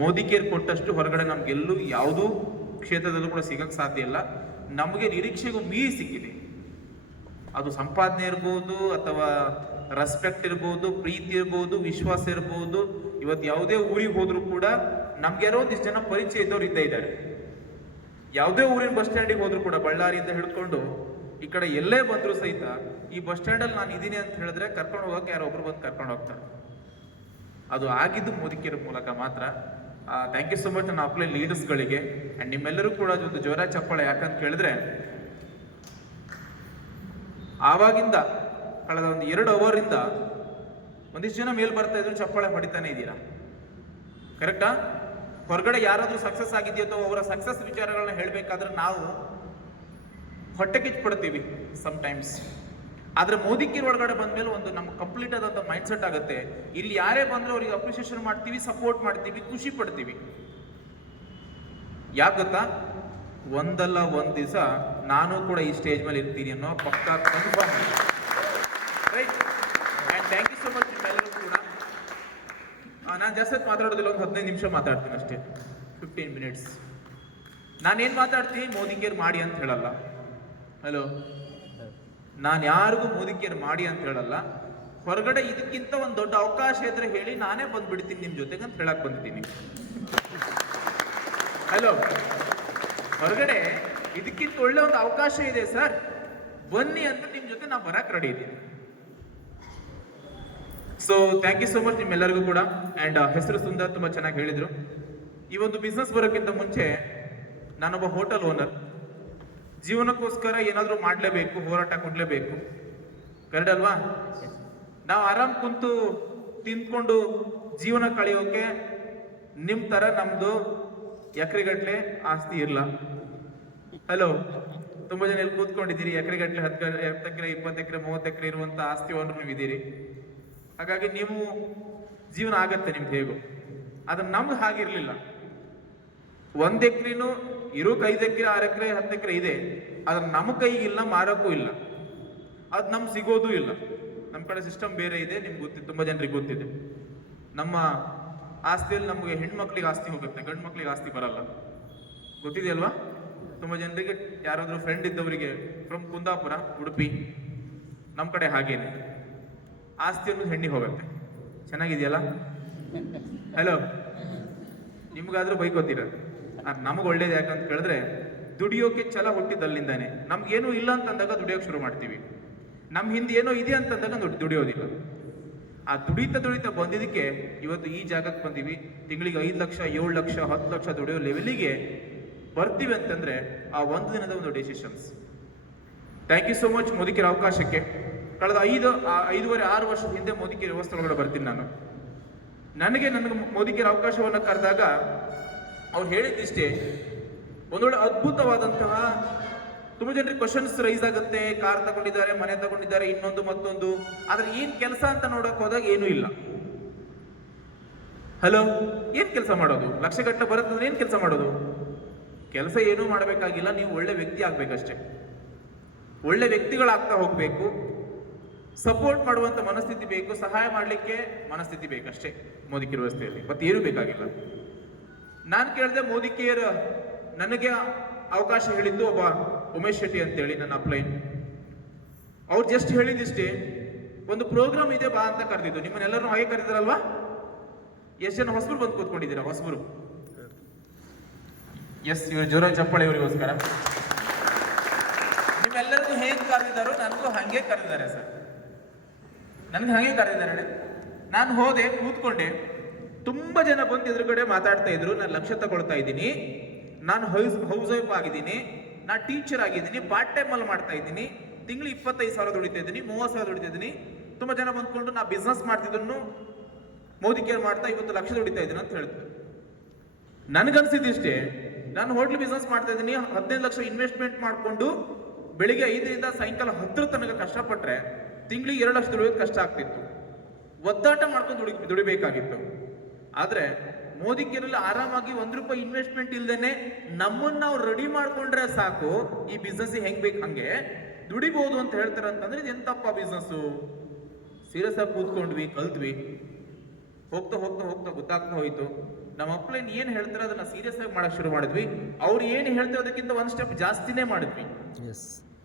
Modi care ಕೊಟ್ಟಷ್ಟು ಹೊರಗಡೆ ನಮ್ಗೆಲ್ಲೂ ಯಾವುದೂ ಕ್ಷೇತ್ರದಲ್ಲೂ ಕೂಡ ಸಿಗಕ್ಕೆ ಸಾಧ್ಯ ಇಲ್ಲ. ನಮಗೆ ನಿರೀಕ್ಷೆಗೂ ಮೀರಿ ಸಿಕ್ಕಿದೆ. ಅದು ಸಂಪಾದನೆ ಇರ್ಬೋದು, ಅಥವಾ ರೆಸ್ಪೆಕ್ಟ್ ಇರ್ಬೋದು, ಪ್ರೀತಿ ಇರ್ಬೋದು, ವಿಶ್ವಾಸ ಇರ್ಬೋದು. ಇವತ್ತು ಯಾವುದೇ ಊರಿಗೆ ಹೋದ್ರು ಕೂಡ ನಮ್ಗೆ ಯಾರೋ ಒಂದಿಷ್ಟು ಜನ ಪರಿಚಯ ಇದ್ದವ್ರು ಇದ್ದೇ ಇದ್ದಾರೆ. ಯಾವುದೇ ಊರಿನ ಬಸ್ ಸ್ಟ್ಯಾಂಡಿಗೆ ಹೋದ್ರು ಕೂಡ, ಬಳ್ಳಾರಿಯಿಂದ ಹಿಡ್ಕೊಂಡು ಈ ಕಡೆ ಎಲ್ಲೇ ಬಂದ್ರು ಸಹಿತ, ಈ ಬಸ್ ಸ್ಟ್ಯಾಂಡಲ್ಲಿ ನಾನು ಇದ್ದೀನಿ ಅಂತ ಹೇಳಿದ್ರೆ ಕರ್ಕೊಂಡು ಹೋಗಕ್ಕೆ ಯಾರೋ ಒಬ್ರು ಬಂದು ಕರ್ಕೊಂಡು ಹೋಗ್ತಾರೆ. ಅದು ಆಗಿದ್ದು ಮೋದಿ ಕೇರ್ ಮೂಲಕ ಮಾತ್ರ. ಥ್ಯಾಂಕ್ ಯು ಸೊ ಮಚ್ ನನ್ನ ಅಪ್ಲೈನ್ ಲೀಡರ್ಸ್ಗಳಿಗೆ. ಆ್ಯಂಡ್ ನಿಮ್ಮೆಲ್ಲರೂ ಕೂಡ ಒಂದು ಜೋರ ಚಪ್ಪಾಳೆ. ಯಾಕಂತ ಕೇಳಿದ್ರೆ ಆವಾಗಿಂದ ಕಳೆದ ಒಂದು 2 ಅವರಿಂದ ಒಂದಿಷ್ಟು ಜನ ಮೇಲ್ ಬರ್ತಾ ಇದ್ರು, ಚಪ್ಪಾಳೆ ಹೊಡಿತಾನೆ ಇದ್ದೀರಾ. ಕರೆಕ್ಟಾ? ಹೊರಗಡೆ ಯಾರಾದ್ರೂ ಸಕ್ಸಸ್ ಆಗಿದೆಯೋ ಅಥವಾ ಅವರ ಸಕ್ಸಸ್ ವಿಚಾರಗಳನ್ನ ಹೇಳಬೇಕಾದ್ರೆ ನಾವು ಹೊಟ್ಟೆ ಕಿಚ್ಚು ಸಮ್ಟೈಮ್ಸ್. ಆದ್ರೆ ಮೋದಿ ಕೇರ್ ಒಳಗಡೆ ಬಂದ್ಮೇಲೆ ಒಂದು ನಮ್ಮ ಕಂಪ್ಲೀಟ್ ಆದಂತ ಮೈಂಡ್ ಸೆಟ್ ಆಗುತ್ತೆ. ಇಲ್ಲಿ ಯಾರೇ ಬಂದ್ರೆ ಅವ್ರಿಗೆ ಅಪ್ರಿಸಿಯೇಷನ್ ಮಾಡ್ತೀವಿ, ಸಪೋರ್ಟ್ ಮಾಡ್ತೀವಿ, ಖುಷಿ ಪಡ್ತೀವಿ. ಯಾಕೆ ಗೊತ್ತಾ? ಒಂದಲ್ಲ ಒಂದ್ ದಿವಸ ನಾನು ಕೂಡ ಈ ಸ್ಟೇಜ್ ಮೇಲೆ ಇರ್ತೀನಿ ಅನ್ನೋ ಪಕ್ಕಾ confirm. Right? And thank you so much ನಿಮ್ಮೆಲ್ಲರೂ ಕೂಡ. ನಾನು ಜಾಸ್ತಿ ಮಾತಾಡೋದಿಲ್ಲ, ಒಂದು 15 ನಿಮಿಷ ಮಾತಾಡ್ತೀನಿ ಅಷ್ಟೇ, 15 ಮಿನಿಟ್ಸ್. ನಾನೇನು ಮಾತಾಡ್ತೀನಿ, ಮೋದಿ ಕೇರ್ ಮಾಡಿ ಅಂತ ಹೇಳಲ್ಲ. ಹಲೋ, ನಾನು ಯಾರಿಗೂ ಮೋದಿ ಕೇರ್ ಮಾಡಿ ಅಂತ ಹೇಳಲ್ಲ. ಹೊರಗಡೆ ಇದಕ್ಕಿಂತ ಒಂದು ದೊಡ್ಡ ಅವಕಾಶ ಇದ್ರೆ ಹೇಳಿ, ನಾನೇ ಬಂದ್ಬಿಡ್ತೀನಿ ನಿಮ್ಮ ಜೊತೆಗೆ ಅಂತ ಹೇಳಕ್ ಬಂದಿದ್ದೀನಿ. ಹಲೋ, ಹೊರಗಡೆ ಇದಕ್ಕಿಂತ ಒಳ್ಳೆ ಒಂದು ಅವಕಾಶ ಇದೆ ಸರ್, ಬನ್ನಿ ಅಂತ ನಿಮ್ಮ ಜೊತೆ ನಾವು ಬರಕ್ ರೆಡಿ ಇದ್ದೀನಿ. So thank you so much ನಿಮ್ಮೆಲ್ಲರಿಗೂ ಕೂಡ. ಆ್ಯಂಡ್ ಹೆಸರು ಸುಂದರ್ ತುಂಬ ಚೆನ್ನಾಗಿ ಹೇಳಿದರು. ಈ ಒಂದು ಬಿಸ್ನೆಸ್ ಬರೋಕ್ಕಿಂತ ಮುಂಚೆ ನಾನೊಬ್ಬ ಹೋಟೆಲ್ ಓನರ್. ಜೀವನಕ್ಕೋಸ್ಕರ ಏನಾದರೂ ಮಾಡಲೇಬೇಕು, ಹೋರಾಟ ಕೊಡಲೇಬೇಕು. ಕರೆಕ್ಟ್ ಅಲ್ವಾ? ನಾವು ಆರಾಮ್ ಕುಂತು ತಿಂದ್ಕೊಂಡು ಜೀವನ ಕಳೆಯೋಕೆ ನಿಮ್ಮ ಥರ ನಮ್ಮದು ಎಕರೆಗಟ್ಟಲೆ ಆಸ್ತಿ ಇರಲ್ಲ. ಹಲೋ, ತುಂಬ ಜನ ಎಲ್ಲಿ ಕೂತ್ಕೊಂಡಿದ್ದೀರಿ, ಎಕರೆಗಟ್ಟಲೆ 10 ಎಕರೆ, 20 ಎಕರೆ, 30 ಎಕರೆ ಇರುವಂಥ ಆಸ್ತಿ ಓನರ್ ನೀವು ಇದ್ದೀರಿ. ಹಾಗಾಗಿ ನೀವು ಜೀವನ ಆಗತ್ತೆ ನಿಮ್ದು ಹೇಗೋ. ಅದು ನಮ್ದು ಹಾಗಿರ್ಲಿಲ್ಲ. 1 ಎಕರೆನೂ ಇರೋಕೆ 5 ಎಕರೆ, 6 ಎಕರೆ, 10 ಎಕರೆ ಇದೆ. ಅದ್ರ ನಮ್ಮ ಕೈಗಿಲ್ಲ, ಮಾರೋಕ್ಕೂ ಇಲ್ಲ, ಅದು ನಮ್ಗೆ ಸಿಗೋದು ಇಲ್ಲ. ನಮ್ಮ ಕಡೆ ಸಿಸ್ಟಮ್ ಬೇರೆ ಇದೆ, ನಿಮ್ಗೆ ಗೊತ್ತಿದೆ, ತುಂಬ ಜನರಿಗೆ ಗೊತ್ತಿದೆ. ನಮ್ಮ ಆಸ್ತಿಯಲ್ಲಿ ನಮಗೆ ಹೆಣ್ಮಕ್ಳಿಗೆ ಆಸ್ತಿ ಹೋಗುತ್ತೆ, ಗಂಡು ಮಕ್ಳಿಗೆ ಆಸ್ತಿ ಬರಲ್ಲ. ಗೊತ್ತಿದೆಯಲ್ವಾ? ತುಂಬ ಜನರಿಗೆ, ಯಾರಾದರೂ ಫ್ರೆಂಡ್ ಇದ್ದವರಿಗೆ ಫ್ರಮ್ ಕುಂದಾಪುರ, ಉಡುಪಿ, ನಮ್ಮ ಕಡೆ ಹಾಗೇನೆ ಆಸ್ತಿ ಅನ್ನೋದು ಹೆಣ್ಣಿಗೆ ಹೋಗುತ್ತೆ. ಚೆನ್ನಾಗಿದೆಯಲ್ಲ? ಹಲೋ, ನಿಮ್ಗಾದ್ರೂ ಬೈಕೋತಿರೋದು. ನಮಗೆ ಒಳ್ಳೇದು ಯಾಕಂತ ಕೇಳಿದ್ರೆ, ದುಡಿಯೋಕೆ ಛಲ ಹುಟ್ಟಿದ್ದಲ್ಲಿಂದಾನೆ. ನಮ್ಗೇನೂ ಇಲ್ಲ ಅಂತಂದಾಗ ದುಡಿಯೋಕೆ ಶುರು ಮಾಡ್ತೀವಿ. ನಮ್ಮ ಹಿಂದೆ ಏನೋ ಇದೆ ಅಂತಂದಾಗ ದುಡಿಯೋದಿಲ್ಲ. ಆ ದುಡಿತಾ ಬಂದಿದ್ದಕ್ಕೆ ಇವತ್ತು ಈ ಜಾಗಕ್ಕೆ ಬಂದೀವಿ. ತಿಂಗಳಿಗೆ 5 ಲಕ್ಷ, 7 ಲಕ್ಷ, 10 ಲಕ್ಷ ದುಡಿಯೋ ಲೆವೆಲಿಗೆ ಬರ್ತೀವಿ ಅಂತಂದ್ರೆ ಆ ಒಂದು ದಿನದ ಒಂದು decisions. Thank you so much Modicare ಅವಕಾಶಕ್ಕೆ. ಕಳೆದ 5.5-6 ವರ್ಷದ ಹಿಂದೆ ಮೋದಿ ಕೇರ್ ವ್ಯವಸ್ಥೆ ಒಳಗಡೆ ಬರ್ತೀನಿ ನಾನು. ನನಗೆ ಮೋದಿ ಕೇರ್ ಅವಕಾಶವನ್ನು ಕರೆದಾಗ ಅವ್ರು ಹೇಳಿದ್ದಿಷ್ಟೇ, ಒಂದೊಳ್ಳೆ ಅದ್ಭುತವಾದಂತಹ, ತುಂಬ ಜನರಿಗೆ ಕ್ವಶನ್ಸ್ ರೈಸ್ ಆಗುತ್ತೆ. ಕಾರ್ ತಗೊಂಡಿದ್ದಾರೆ, ಮನೆ ತಗೊಂಡಿದ್ದಾರೆ, ಇನ್ನೊಂದು ಮತ್ತೊಂದು. ಆದ್ರೆ ಏನ್ ಕೆಲಸ ಅಂತ ನೋಡಕ್ ಹೋದಾಗ ಏನೂ ಇಲ್ಲ. ಹಲೋ, ಏನ್ ಕೆಲಸ ಮಾಡೋದು? ಲಕ್ಷಗಟ್ಟಲೆ ಬರುತ್ತಂದ್ರೆ ಏನ್ ಕೆಲಸ ಮಾಡೋದು? ಕೆಲಸ ಏನೂ ಮಾಡಬೇಕಾಗಿಲ್ಲ, ನೀವು ಒಳ್ಳೆ ವ್ಯಕ್ತಿ ಆಗ್ಬೇಕಷ್ಟೇ. ಒಳ್ಳೆ ವ್ಯಕ್ತಿಗಳಾಗ್ತಾ ಹೋಗ್ಬೇಕು. ಸಪೋರ್ಟ್ ಮಾಡುವಂತ ಮನಸ್ಥಿತಿ ಬೇಕು, ಸಹಾಯ ಮಾಡಲಿಕ್ಕೆ ಮನಸ್ಥಿತಿ ಬೇಕಷ್ಟೇ ಮೋದಿ ಕೇರ್ ವ್ಯವಸ್ಥೆಯಲ್ಲಿ. ಮತ್ತೇನು ಬೇಕಾಗಿಲ್ಲ. ನಾನು ಕೇಳಿದೆ, ಮೋದಿ ಕೇರ್ ನನಗೆ ಅವಕಾಶ ಹೇಳಿದ್ದು ಒಬ್ಬ ಉಮೇಶ್ ಶೆಟ್ಟಿ ಅಂತೇಳಿ, ನನ್ನ ಅಪ್ಲೈನ್. ಅವ್ರು ಜಸ್ಟ್ ಹೇಳಿದಿಷ್ಟೇ, ಒಂದು ಪ್ರೋಗ್ರಾಮ್ ಇದೆ ಬಾ ಅಂತ ಕರೆದಿದ್ದು. ನಿಮ್ಮನ್ನೆಲ್ಲರೂ ಹಾಗೆ ಕರೆದಿರಲ್ವಾ? ಎಷ್ಟು ಜನ ಹೊಸಬರು ಬಂದು ಕೂತ್ಕೊಂಡಿದ್ದೀರಾ? ಹೊಸಬರು, ಎಸ್, ಇವರು ಜೋರ ಚಪ್ಪಾಳೆ ಇವರಿಗೋಸ್ಕರ. ನಿಮ್ಮೆಲ್ಲರಿಗೂ ಹೇಗೆ ಕರೆದಿದ್ದಾರೋ ನನಗೂ ಹಾಗೆ ಕರೆದಿದ್ದಾರೆ ಸರ್. ನನಗೆ ಹಾಗೆ ಕರೆದಿದ್ದಾರೆ. ನಾನು ಹೋದೆ, ಕೂತ್ಕೊಂಡೆ. ತುಂಬಾ ಜನ ಬಂದು ಎದುರುಗಡೆ ಮಾತಾಡ್ತಾ ಇದ್ರು. ನಾನು ಲಕ್ಷ ತಗೊಳ್ತಾ ಇದ್ದೀನಿ, ನಾನು ಹೌಸ್ ವೈಫ್ ಆಗಿದ್ದೀನಿ, ನಾನು ಟೀಚರ್ ಆಗಿದ್ದೀನಿ, ಪಾರ್ಟ್ ಟೈಮ್ ಅಲ್ಲಿ ಮಾಡ್ತಾ ಇದ್ದೀನಿ, ತಿಂಗಳು 25,000 ದುಡಿತಾ ಇದ್ದೀನಿ, 30,000 ದುಡಿತಾ ಇದ್ದೀನಿ. ತುಂಬಾ ಜನ ಬಂದ್ಕೊಂಡು ನಾ ಬಿಸ್ನೆಸ್ ಮಾಡ್ತಿದ್ದನ್ನು ಮೋದಿ ಕೇರ್ ಮಾಡ್ತಾ ಇವತ್ತು ಲಕ್ಷ ದುಡಿತಾ ಇದ್ದೀನಿ ಅಂತ ಹೇಳ್ತಾರೆ. ನನ್ಗನ್ಸಿದಿಷ್ಟೇ, ನಾನು ಹೋಟ್ಲ್ ಬಿಸ್ನೆಸ್ ಮಾಡ್ತಾ ಇದ್ದೀನಿ, 15 ಲಕ್ಷ ಇನ್ವೆಸ್ಟ್ಮೆಂಟ್ ಮಾಡಿಕೊಂಡು ಬೆಳಿಗ್ಗೆ 5ರಿಂದ ಸಾಯಂಕಾಲ 10 ತನಕ ಕಷ್ಟಪಟ್ರೆ ತಿಂಗಳಿಗೆ 2 ಲಕ್ಷ ದುಡಿಯೋದು ಕಷ್ಟ ಆಗ್ತಿತ್ತು. ಒದ್ದಾಟ ಮಾಡ್ಕೊಂಡು ದುಡಿಬೇಕಾಗಿತ್ತು. ಆದ್ರೆ ಮೋದಿ ಕೇರಲ್ಲಿ ಆರಾಮಾಗಿ 1 ರೂಪಾಯಿ ಇನ್ವೆಸ್ಟ್ಮೆಂಟ್ ಇಲ್ದೇನೆ ನಮ್ಮನ್ನ ನಾವು ರೆಡಿ ಮಾಡ್ಕೊಂಡ್ರೆ ಸಾಕು, ಈ ಬಿಸ್ನೆಸ್ ಹೆಂಗ್ ಬೇಕು ಹಂಗೆ ದುಡಿಬಹುದು ಅಂತ ಹೇಳ್ತಾರೆ. ಅಂತಂದ್ರೆ ಇದು ಎಂತಪ್ಪ ಬಿಸ್ನೆಸ್? ಸೀರಿಯಸ್ ಆಗಿ ಕೂತ್ಕೊಂಡ್ವಿ, ಕಲ್ತ್ವಿ. ಹೋಗ್ತಾ ಹೋಗ್ತಾ ಹೋಗ್ತಾ ಗೊತ್ತಾಗ್ತಾ ಹೋಯ್ತು, ನಮ್ಮ ಅಪ್ಲೈನ್ ಏನ್ ಹೇಳ್ತಾರೆ ಅದನ್ನ ಸೀರಿಯಸ್ ಆಗಿ ಮಾಡಕ್ ಶುರು ಮಾಡಿದ್ವಿ. ಅವ್ರು ಏನ್ ಹೇಳ್ತಾರೆ ಅದಕ್ಕಿಂತ ಒಂದ್ ಸ್ಟೆಪ್ ಜಾಸ್ತಿನೇ ಮಾಡಿದ್ವಿ.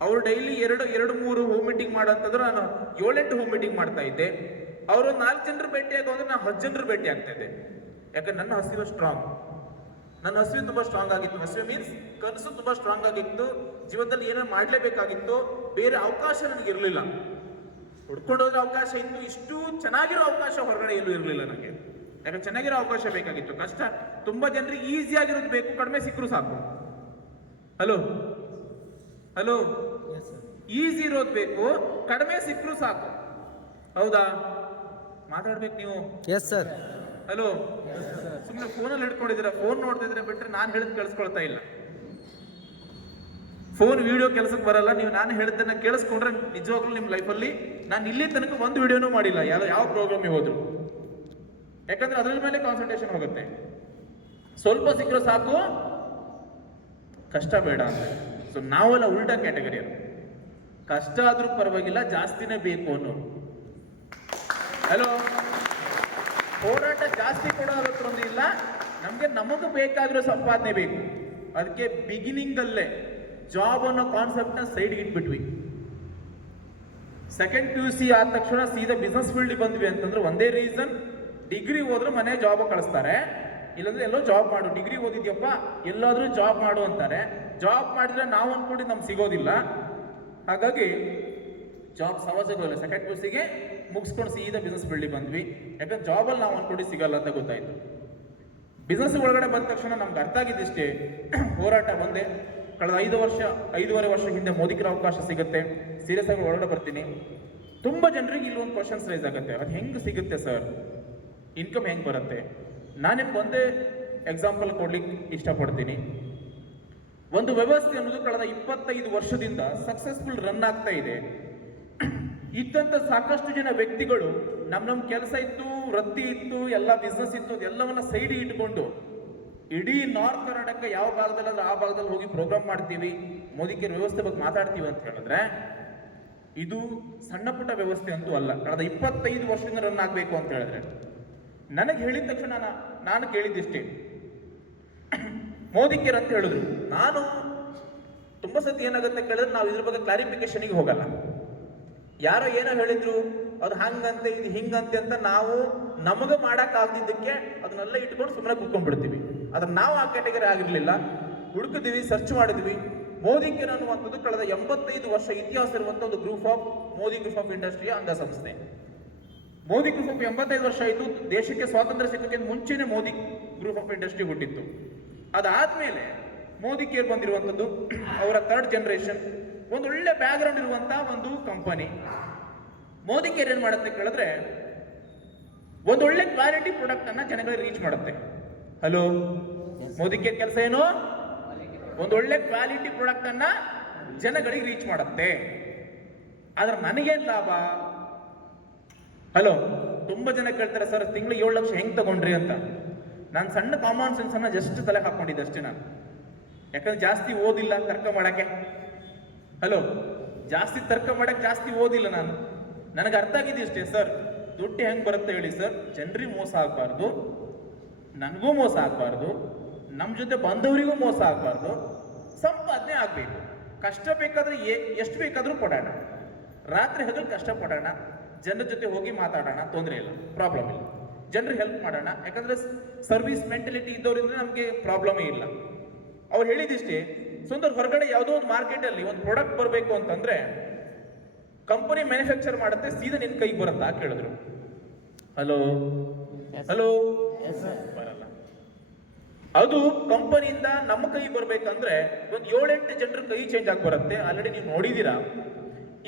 ಅವ್ರು ಡೈಲಿ ಎರಡು ಮೂರು ಹೋಮ್ ಮೀಟಿಂಗ್ ಮಾಡೋಂತಂದ್ರೆ ನಾನು 7-8 ಹೋಮ್ ಮೀಟಿಂಗ್ ಮಾಡ್ತಾ ಇದ್ದೆ. ಅವರು 4 ಜನರು ಭೇಟಿ ಆಗೋದ್ರೆ ನಾನು 10 ಜನರು ಭೇಟಿ ಆಗ್ತಾ ಇದ್ದೆ. ಯಾಕಂದ್ರೆ ನನ್ನ ಹಸಿವು ಸ್ಟ್ರಾಂಗ್, ನನ್ನ ಹಸಿವು ತುಂಬಾ ಸ್ಟ್ರಾಂಗ್ ಆಗಿತ್ತು. ಹಸಿವು ಮೀನ್ಸ್ ಕನಸು ತುಂಬಾ ಸ್ಟ್ರಾಂಗ್ ಆಗಿತ್ತು. ಜೀವನದಲ್ಲಿ ಏನೋ ಮಾಡ್ಲೇಬೇಕಾಗಿತ್ತು, ಬೇರೆ ಅವಕಾಶ ನನಗೆ ಇರಲಿಲ್ಲ. ಹುಡ್ಕೊಂಡು ಹೋದ್ರೆ ಅವಕಾಶ ಇತ್ತು, ಇಷ್ಟು ಚೆನ್ನಾಗಿರೋ ಅವಕಾಶ ಹೊರಗಡೆ ಎಲ್ಲೂ ಇರಲಿಲ್ಲ ನನಗೆ. ಯಾಕಂದ್ರೆ ಚೆನ್ನಾಗಿರೋ ಅವಕಾಶ ಬೇಕಾಗಿತ್ತು. ಕಷ್ಟ ತುಂಬಾ ಜನರಿಗೆ ಈಸಿ ಆಗಿರೋದು ಬೇಕು, ಕಡಿಮೆ ಸಿಕ್ಕರು ಸಾಕು. ಹಲೋ ಹಲೋ ಈಸಿ ಇರೋದು ಬೇಕು, ಕಡಿಮೆ ಸಿಕ್ಕರು ಸಾಕು. ಹೌದಾ? ಮಾತಾಡ್ಬೇಕು ನೀವು. Yes sir. ಹಲೋ, ಸುಮ್ಮನೆ ಫೋನಲ್ಲಿ ಹಿಡ್ಕೊಂಡಿದ್ದೀರಾ, ಫೋನ್ ನೋಡ್ತಿದ್ರೆ ಬಿಟ್ರೆ ನಾನು ಹೇಳಿದ್ ಕೇಳಿಸ್ಕೊಳ್ತಾ ಇಲ್ಲ. ಫೋನ್ ವಿಡಿಯೋ ಕೆಲಸಕ್ಕೆ ಬರಲ್ಲ. ನೀವು ನಾನು ಹೇಳಿದ್ದನ್ನ ಕೇಳಿಸ್ಕೊಂಡ್ರೆ ನಿಜವಾಗ್ಲೂ ನಿಮ್ಮ ಲೈಫಲ್ಲಿ ನಾನು ಇಲ್ಲಿ ತನಕ ಒಂದು ವಿಡಿಯೋನೂ ಮಾಡಿಲ್ಲ, ಯಾವ ಪ್ರೋಗ್ರಾಮಿಗೆ ಹೋದ್ರು. ಯಾಕಂದ್ರೆ ಅದ್ರ ಮೇಲೆ ಕಾನ್ಸಂಟ್ರೇಷನ್ ಹೋಗುತ್ತೆ. ಸ್ವಲ್ಪ ಸಿಕ್ಕರೂ ಸಾಕು, ಕಷ್ಟ ಬೇಡ ಅಂತ. ಸೊ ನಾವೆಲ್ಲ ಉಲ್ಟಾ ಕ್ಯಾಟಗರಿ. ಅದು ಕಷ್ಟ ಆದ್ರೂ ಪರವಾಗಿಲ್ಲ, ಜಾಸ್ತಿನೇ ಬೇಕು ಅನ್ನೋರು. ಹಲೋ, ಹೋರಾಟ ಜಾಸ್ತಿ ಕೊಡೋದಕ್ಕೊಂದು ಇಲ್ಲ, ನಮಗೆ ಬೇಕಾಗಿರೋ ಸಂಪಾದನೆ ಬೇಕು. ಅದಕ್ಕೆ ಬಿಗಿನಿಂಗ್ ಅಲ್ಲೇ ಜಾಬ್ ಅನ್ನೋ ಕಾನ್ಸೆಪ್ಟ್ ನ ಸೈಡ್ಗೆ ಇಟ್ಬಿಟ್ವಿ. ಸೆಕೆಂಡ್ PUC ಆದ ತಕ್ಷಣ ಸೀದಾ ಬಿಸ್ನೆಸ್ ಫೀಲ್ಡ್ ಬಂದ್ವಿ ಅಂತಂದ್ರೆ ಒಂದೇ ರೀಸನ್, ಡಿಗ್ರಿ ಹೋದ್ರೆ ಮನೆ ಜಾಬ್ ಕಳಿಸ್ತಾರೆ, ಇಲ್ಲಾಂದ್ರೆ ಎಲ್ಲೋ ಜಾಬ್ ಮಾಡು. ಡಿಗ್ರಿ ಓದಿದ್ಯಪ್ಪ ಎಲ್ಲಾದ್ರೂ ಜಾಬ್ ಮಾಡು ಅಂತಾರೆ. ಜಾಬ್ ಮಾಡಿದ್ರೆ ನಾವು ಅನ್ಕೊಂಡು ನಮ್ಗೆ ಸಿಗೋದಿಲ್ಲ. ಹಾಗಾಗಿ ಜಾಬ್ ಸಹಜವಾಗಿಲ್ಲ. ಸೆಕೆಂಡ್ PUCಗೆ ಮುಗಿಸ್ಕೊಂಡು ಸೀದಾ ಬಿಸ್ನೆಸ್ ಫೀಲ್ಡ್ ಬಂದ್ವಿ. ಯಾಕಂದ್ರೆ ಜಾಬಲ್ಲಿ ನಾವು ಅನ್ಕೊಂಡು ಸಿಗಲ್ಲ ಅಂತ ಗೊತ್ತಾಯ್ತು. ಬಿಸ್ನೆಸ್ ಒಳಗಡೆ ಬಂದ ತಕ್ಷಣ ನಮ್ಗೆ ಅರ್ಥ ಆಗಿದ್ದಿಷ್ಟೇ, ಹೋರಾಟ ಬಂದೆ. ಕಳೆದ 5.5 ವರ್ಷ ಹಿಂದೆ ಮೋದಿಕರ ಅವಕಾಶ ಸಿಗುತ್ತೆ, ಸೀರಿಯಸ್ ಆಗಿ ಒಳಗಡೆ ಬರ್ತೀನಿ. ತುಂಬಾ ಜನರಿಗೆ ಇಲ್ಲಿ ಒಂದು ಕ್ವಶನ್ಸ್ ರೈಸ್ ಆಗುತ್ತೆ, ಅದು ಹೆಂಗೆ ಸಿಗುತ್ತೆ ಸರ್, ಇನ್ಕಮ್ ಹೆಂಗೆ ಬರುತ್ತೆ? ನಾನು ನಿಮ್ಗೆ ಒಂದೇ ಎಕ್ಸಾಂಪಲ್ ಕೊಡ್ಲಿಕ್ಕೆ ಇಷ್ಟಪಡ್ತೀನಿ. ಒಂದು ವ್ಯವಸ್ಥೆ ಅನ್ನೋದು ಕಳೆದ 25 ವರ್ಷದಿಂದ ಸಕ್ಸಸ್ಫುಲ್ ರನ್ ಆಗ್ತಾ ಇದೆ. ಇದ್ದಂತ ಸಾಕಷ್ಟು ಜನ ವ್ಯಕ್ತಿಗಳು ನಮ್ಮ ಕೆಲಸ ಇತ್ತು, ವೃತ್ತಿ ಇತ್ತು, ಎಲ್ಲ ಬಿಸ್ನೆಸ್ ಇತ್ತು, ಅದೆಲ್ಲವನ್ನ ಸೈಡ್ ಇಟ್ಕೊಂಡು ಇಡೀ ನಾರ್ತ್ ಕರ್ನಾಟಕ ಯಾವ ಭಾಗದಲ್ಲಿ ಆ ಭಾಗದಲ್ಲಿ ಹೋಗಿ ಪ್ರೋಗ್ರಾಮ್ ಮಾಡ್ತೀವಿ, ಮೋದಿಕೇರ್ ವ್ಯವಸ್ಥೆ ಬಗ್ಗೆ ಮಾತಾಡ್ತೀವಿ ಅಂತ ಹೇಳಿದ್ರೆ ಇದು ಸಣ್ಣ ಪುಟ್ಟ ವ್ಯವಸ್ಥೆ ಅಂತೂ ಅಲ್ಲ. ಕಳೆದ 25 ವರ್ಷದಿಂದ ರನ್ ಆಗಬೇಕು ಅಂತ ಹೇಳಿದ್ರೆ ನನಗೆ ಹೇಳಿದ ತಕ್ಷಣ ನಾನು ಕೇಳಿದ್ದಿಷ್ಟೇ, ಮೋದಿಕೇರ್ ಅಂತ ಹೇಳಿದ್ರು. ನಾನು ತುಂಬಾ ಸತಿ ಏನಾಗುತ್ತೆ ಕೇಳಿದ್ರೆ ನಾವು ಇದ್ರ ಬಗ್ಗೆ ಕ್ಲಾರಿಫಿಕೇಶನ್ಗೆ ಹೋಗಲ್ಲ. ಯಾರೋ ಏನೋ ಹೇಳಿದ್ರು, ಅದು ಹಂಗಂತೆ ಇದು ಹಿಂಗಂತೆ ಅಂತ ನಾವು ನಮಗೆ ಮಾಡಕ್ ಆಗದಿದ್ದಕ್ಕೆ ಅದನ್ನೆಲ್ಲ ಇಟ್ಕೊಂಡು ಸುಮ್ಮನೆ ಕೂತ್ಕೊಂಡ್ಬಿಡ್ತೀವಿ. ಅದ್ರ ನಾವು ಆ ಕ್ಯಾಟಗರಿ ಆಗಿರ್ಲಿಲ್ಲ. ಹುಡುಕಿದ್ವಿ, ಸರ್ಚ್ ಮಾಡಿದ್ವಿ. ಮೋದಿಕೇರ್ ಅನ್ನುವಂಥದ್ದು ಕಳೆದ 85 ವರ್ಷ ಇತಿಹಾಸ ಇರುವಂತ ಒಂದು ಮೋದಿ ಗ್ರೂಪ್ ಆಫ್ ಇಂಡಸ್ಟ್ರಿಯ ಅಂಗಸಂಸ್ಥೆ. ಮೋದಿ ಗ್ರೂಪ್ ಆಫ್ 85 ವರ್ಷ ಆಯಿತು. ದೇಶಕ್ಕೆ ಸ್ವಾತಂತ್ರ್ಯ ಸಿಗೋಕ್ಕೆ ಮುಂಚೆನೆ ಮೋದಿ ಗ್ರೂಪ್ ಆಫ್ ಇಂಡಸ್ಟ್ರಿ ಹುಟ್ಟಿತ್ತು. ಅದಾದ್ಮೇಲೆ ಮೋದಿಕೇರ್ ಬಂದಿರುವಂಥದ್ದು ಅವರ 3rd ಜನರೇಷನ್, ಒಂದೊಳ್ಳೆ ಬ್ಯಾಕ್ ಗ್ರೌಂಡ್ ಇರುವಂತ ಒಂದು ಕಂಪನಿ. ಮೋದಿಕೇರ್ ಏನ್ ಮಾಡುತ್ತೆ ಕೇಳಿದ್ರೆ ಒಂದೊಳ್ಳೆ ಕ್ವಾಲಿಟಿ ಪ್ರಾಡಕ್ಟ್ ಅನ್ನ ಜನಗಳಿಗೆ ರೀಚ್ ಮಾಡುತ್ತೆ. ಹಲೋ, ಮೋದಿಕೇರ್ ಕೆಲಸ ಏನು? ಒಂದೊಳ್ಳೆ ಕ್ವಾಲಿಟಿ ಪ್ರಾಡಕ್ಟ್ ಅನ್ನ ಜನಗಳಿಗೆ ರೀಚ್ ಮಾಡುತ್ತೆ. ಆದ್ರೆ ನನಗೇನ್ ಲಾಭ? ಹಲೋ, ತುಂಬಾ ಜನ ಕೇಳ್ತಾರೆ, ಸರ್ ತಿಂಗಳಿಗೆ 7 ಲಕ್ಷ ಹೆಂಗ್ ತಗೊಂಡ್ರಿ ಅಂತ. ನಾನು ಸಣ್ಣ ಕಾಮನ್ ಸೆನ್ಸ್ ಅನ್ನ ಜಸ್ಟ್ ತಲೆ ಹಾಕೊಂಡಿದ್ದೆ ಅಷ್ಟೇ ನಾನು. ಯಾಕಂದ್ರೆ ಜಾಸ್ತಿ ಓದಿಲ್ಲ ತರ್ಕ ಮಾಡಕ್ಕೆ. ಹಲೋ, ಜಾಸ್ತಿ ತರ್ಕ ಮಾಡಕ್ಕೆ ಜಾಸ್ತಿ ಓದಿಲ್ಲ ನಾನು. ನನಗೆ ಅರ್ಥ ಆಗಿದ್ದು ಇಷ್ಟೇ, ಸರ್ ದುಡ್ಡು ಹೆಂಗ್ ಬರುತ್ತೆ ಹೇಳಿ ಸರ್, ಜನರಿಗೆ ಮೋಸ ಆಗಬಾರ್ದು, ನನಗೂ ಮೋಸ ಆಗಬಾರ್ದು, ನಮ್ಮ ಜೊತೆ ಬಂದವರಿಗೂ ಮೋಸ ಆಗಬಾರ್ದು, ಸಂಪಾದನೆ ಆಗಬೇಕು. ಕಷ್ಟ ಬೇಕಾದ್ರೆ ಎಷ್ಟು ಬೇಕಾದ್ರೂ ಪಡೋಣ, ರಾತ್ರಿ ಹಗಲು ಕಷ್ಟ ಪಡೋಣ, ಜನರ ಜೊತೆ ಹೋಗಿ ಮಾತಾಡೋಣ, ತೊಂದರೆ ಇಲ್ಲ, ಪ್ರಾಬ್ಲಮ್ ಇಲ್ಲ, ಜನರಿಗೆ ಹೆಲ್ಪ್ ಮಾಡೋಣ. ಯಾಕಂದ್ರೆ ಸರ್ವಿಸ್ ಮೆಂಟಲಿಟಿ ಇದ್ದವರಿಂದ ನಮಗೆ ಪ್ರಾಬ್ಲಮೇ ಇಲ್ಲ. ಅವ್ರು ಹೇಳಿದಿಷ್ಟೇ, ಸುಂದರ್ ಹೊರಗಡೆ ಯಾವುದೋ ಒಂದು ಮಾರ್ಕೆಟಲ್ಲಿ ಒಂದು ಪ್ರಾಡಕ್ಟ್ ಬರಬೇಕು ಅಂತಂದ್ರೆ ಕಂಪನಿ ಮ್ಯಾನುಫ್ಯಾಕ್ಚರ್ ಮಾಡುತ್ತೆ, ಸೀದಾ ನಿನ್ ಕೈಗೆ ಬರುತ್ತಾ ಕೇಳಿದ್ರು. ಹಲೋ ಹಲೋ, ಬರಲ್ಲ. ಅದು ಕಂಪನಿಯಿಂದ ನಮ್ಮ ಕೈ ಬರ್ಬೇಕಂದ್ರೆ ಒಂದು 7-8 ಜನರ ಕೈ ಚೇಂಜ್ ಆಗಿ ಬರುತ್ತೆ. ಆಲ್ರೆಡಿ ನೀವು ನೋಡಿದೀರಾ.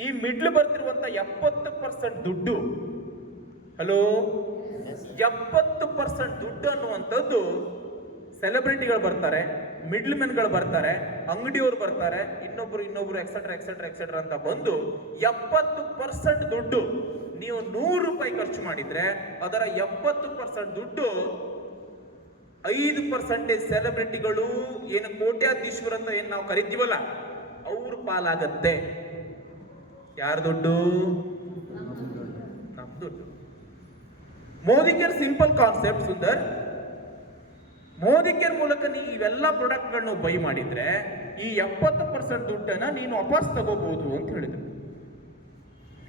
ಈ ಮಿಡ್ಲ್ ಬರ್ತಿರುವಂತ 70% ದುಡ್ಡು, ಹಲೋ 70% ದುಡ್ಡು ಅನ್ನುವಂಥದ್ದು ಸೆಲೆಬ್ರಿಟಿಗಳು ಬರ್ತಾರೆ, ಮಿಡ್ಲ್ ಮೆನ್ಗಳು ಬರ್ತಾರೆ, ಅಂಗಡಿಯವರು ಬರ್ತಾರೆ, ಇನ್ನೊಬ್ರು ಎಕ್ಸೆಟ್ರಾ ಎಕ್ಸೆಟ್ರಾ ಎಕ್ಸೆಟ್ರಾ ಅಂತ ಬಂದು 70% ದುಡ್ಡು ನೀವು 100 ರೂಪಾಯಿ ಖರ್ಚು ಮಾಡಿದ್ರೆ ಅದರ 70% ದುಡ್ಡು 5% ಸೆಲೆಬ್ರಿಟಿಗಳು ಏನು ಕೋಟ್ಯಾಧೀಶ್ವರ ಅಂತ ಏನ್ ನಾವು ಕರಿತೀವಲ್ಲ ಅವ್ರ ಪಾಲಾಗತ್ತೆ. ಯಾರ ದುಡ್ಡು? ನಮ್ ದುಡ್ಡು. Modicare simple concept Sundar. Modi care ಮೂಲಕ ನೀವು ಇವೆಲ್ಲ ಪ್ರಾಡಕ್ಟ್ಗಳನ್ನು ಬೈ ಮಾಡಿದ್ರೆ ಈ 70% ದುಡ್ಡನ್ನ ನೀನು ವಾಪಸ್ ತಗೋಬಹುದು ಅಂತ ಹೇಳಿದ್ರು.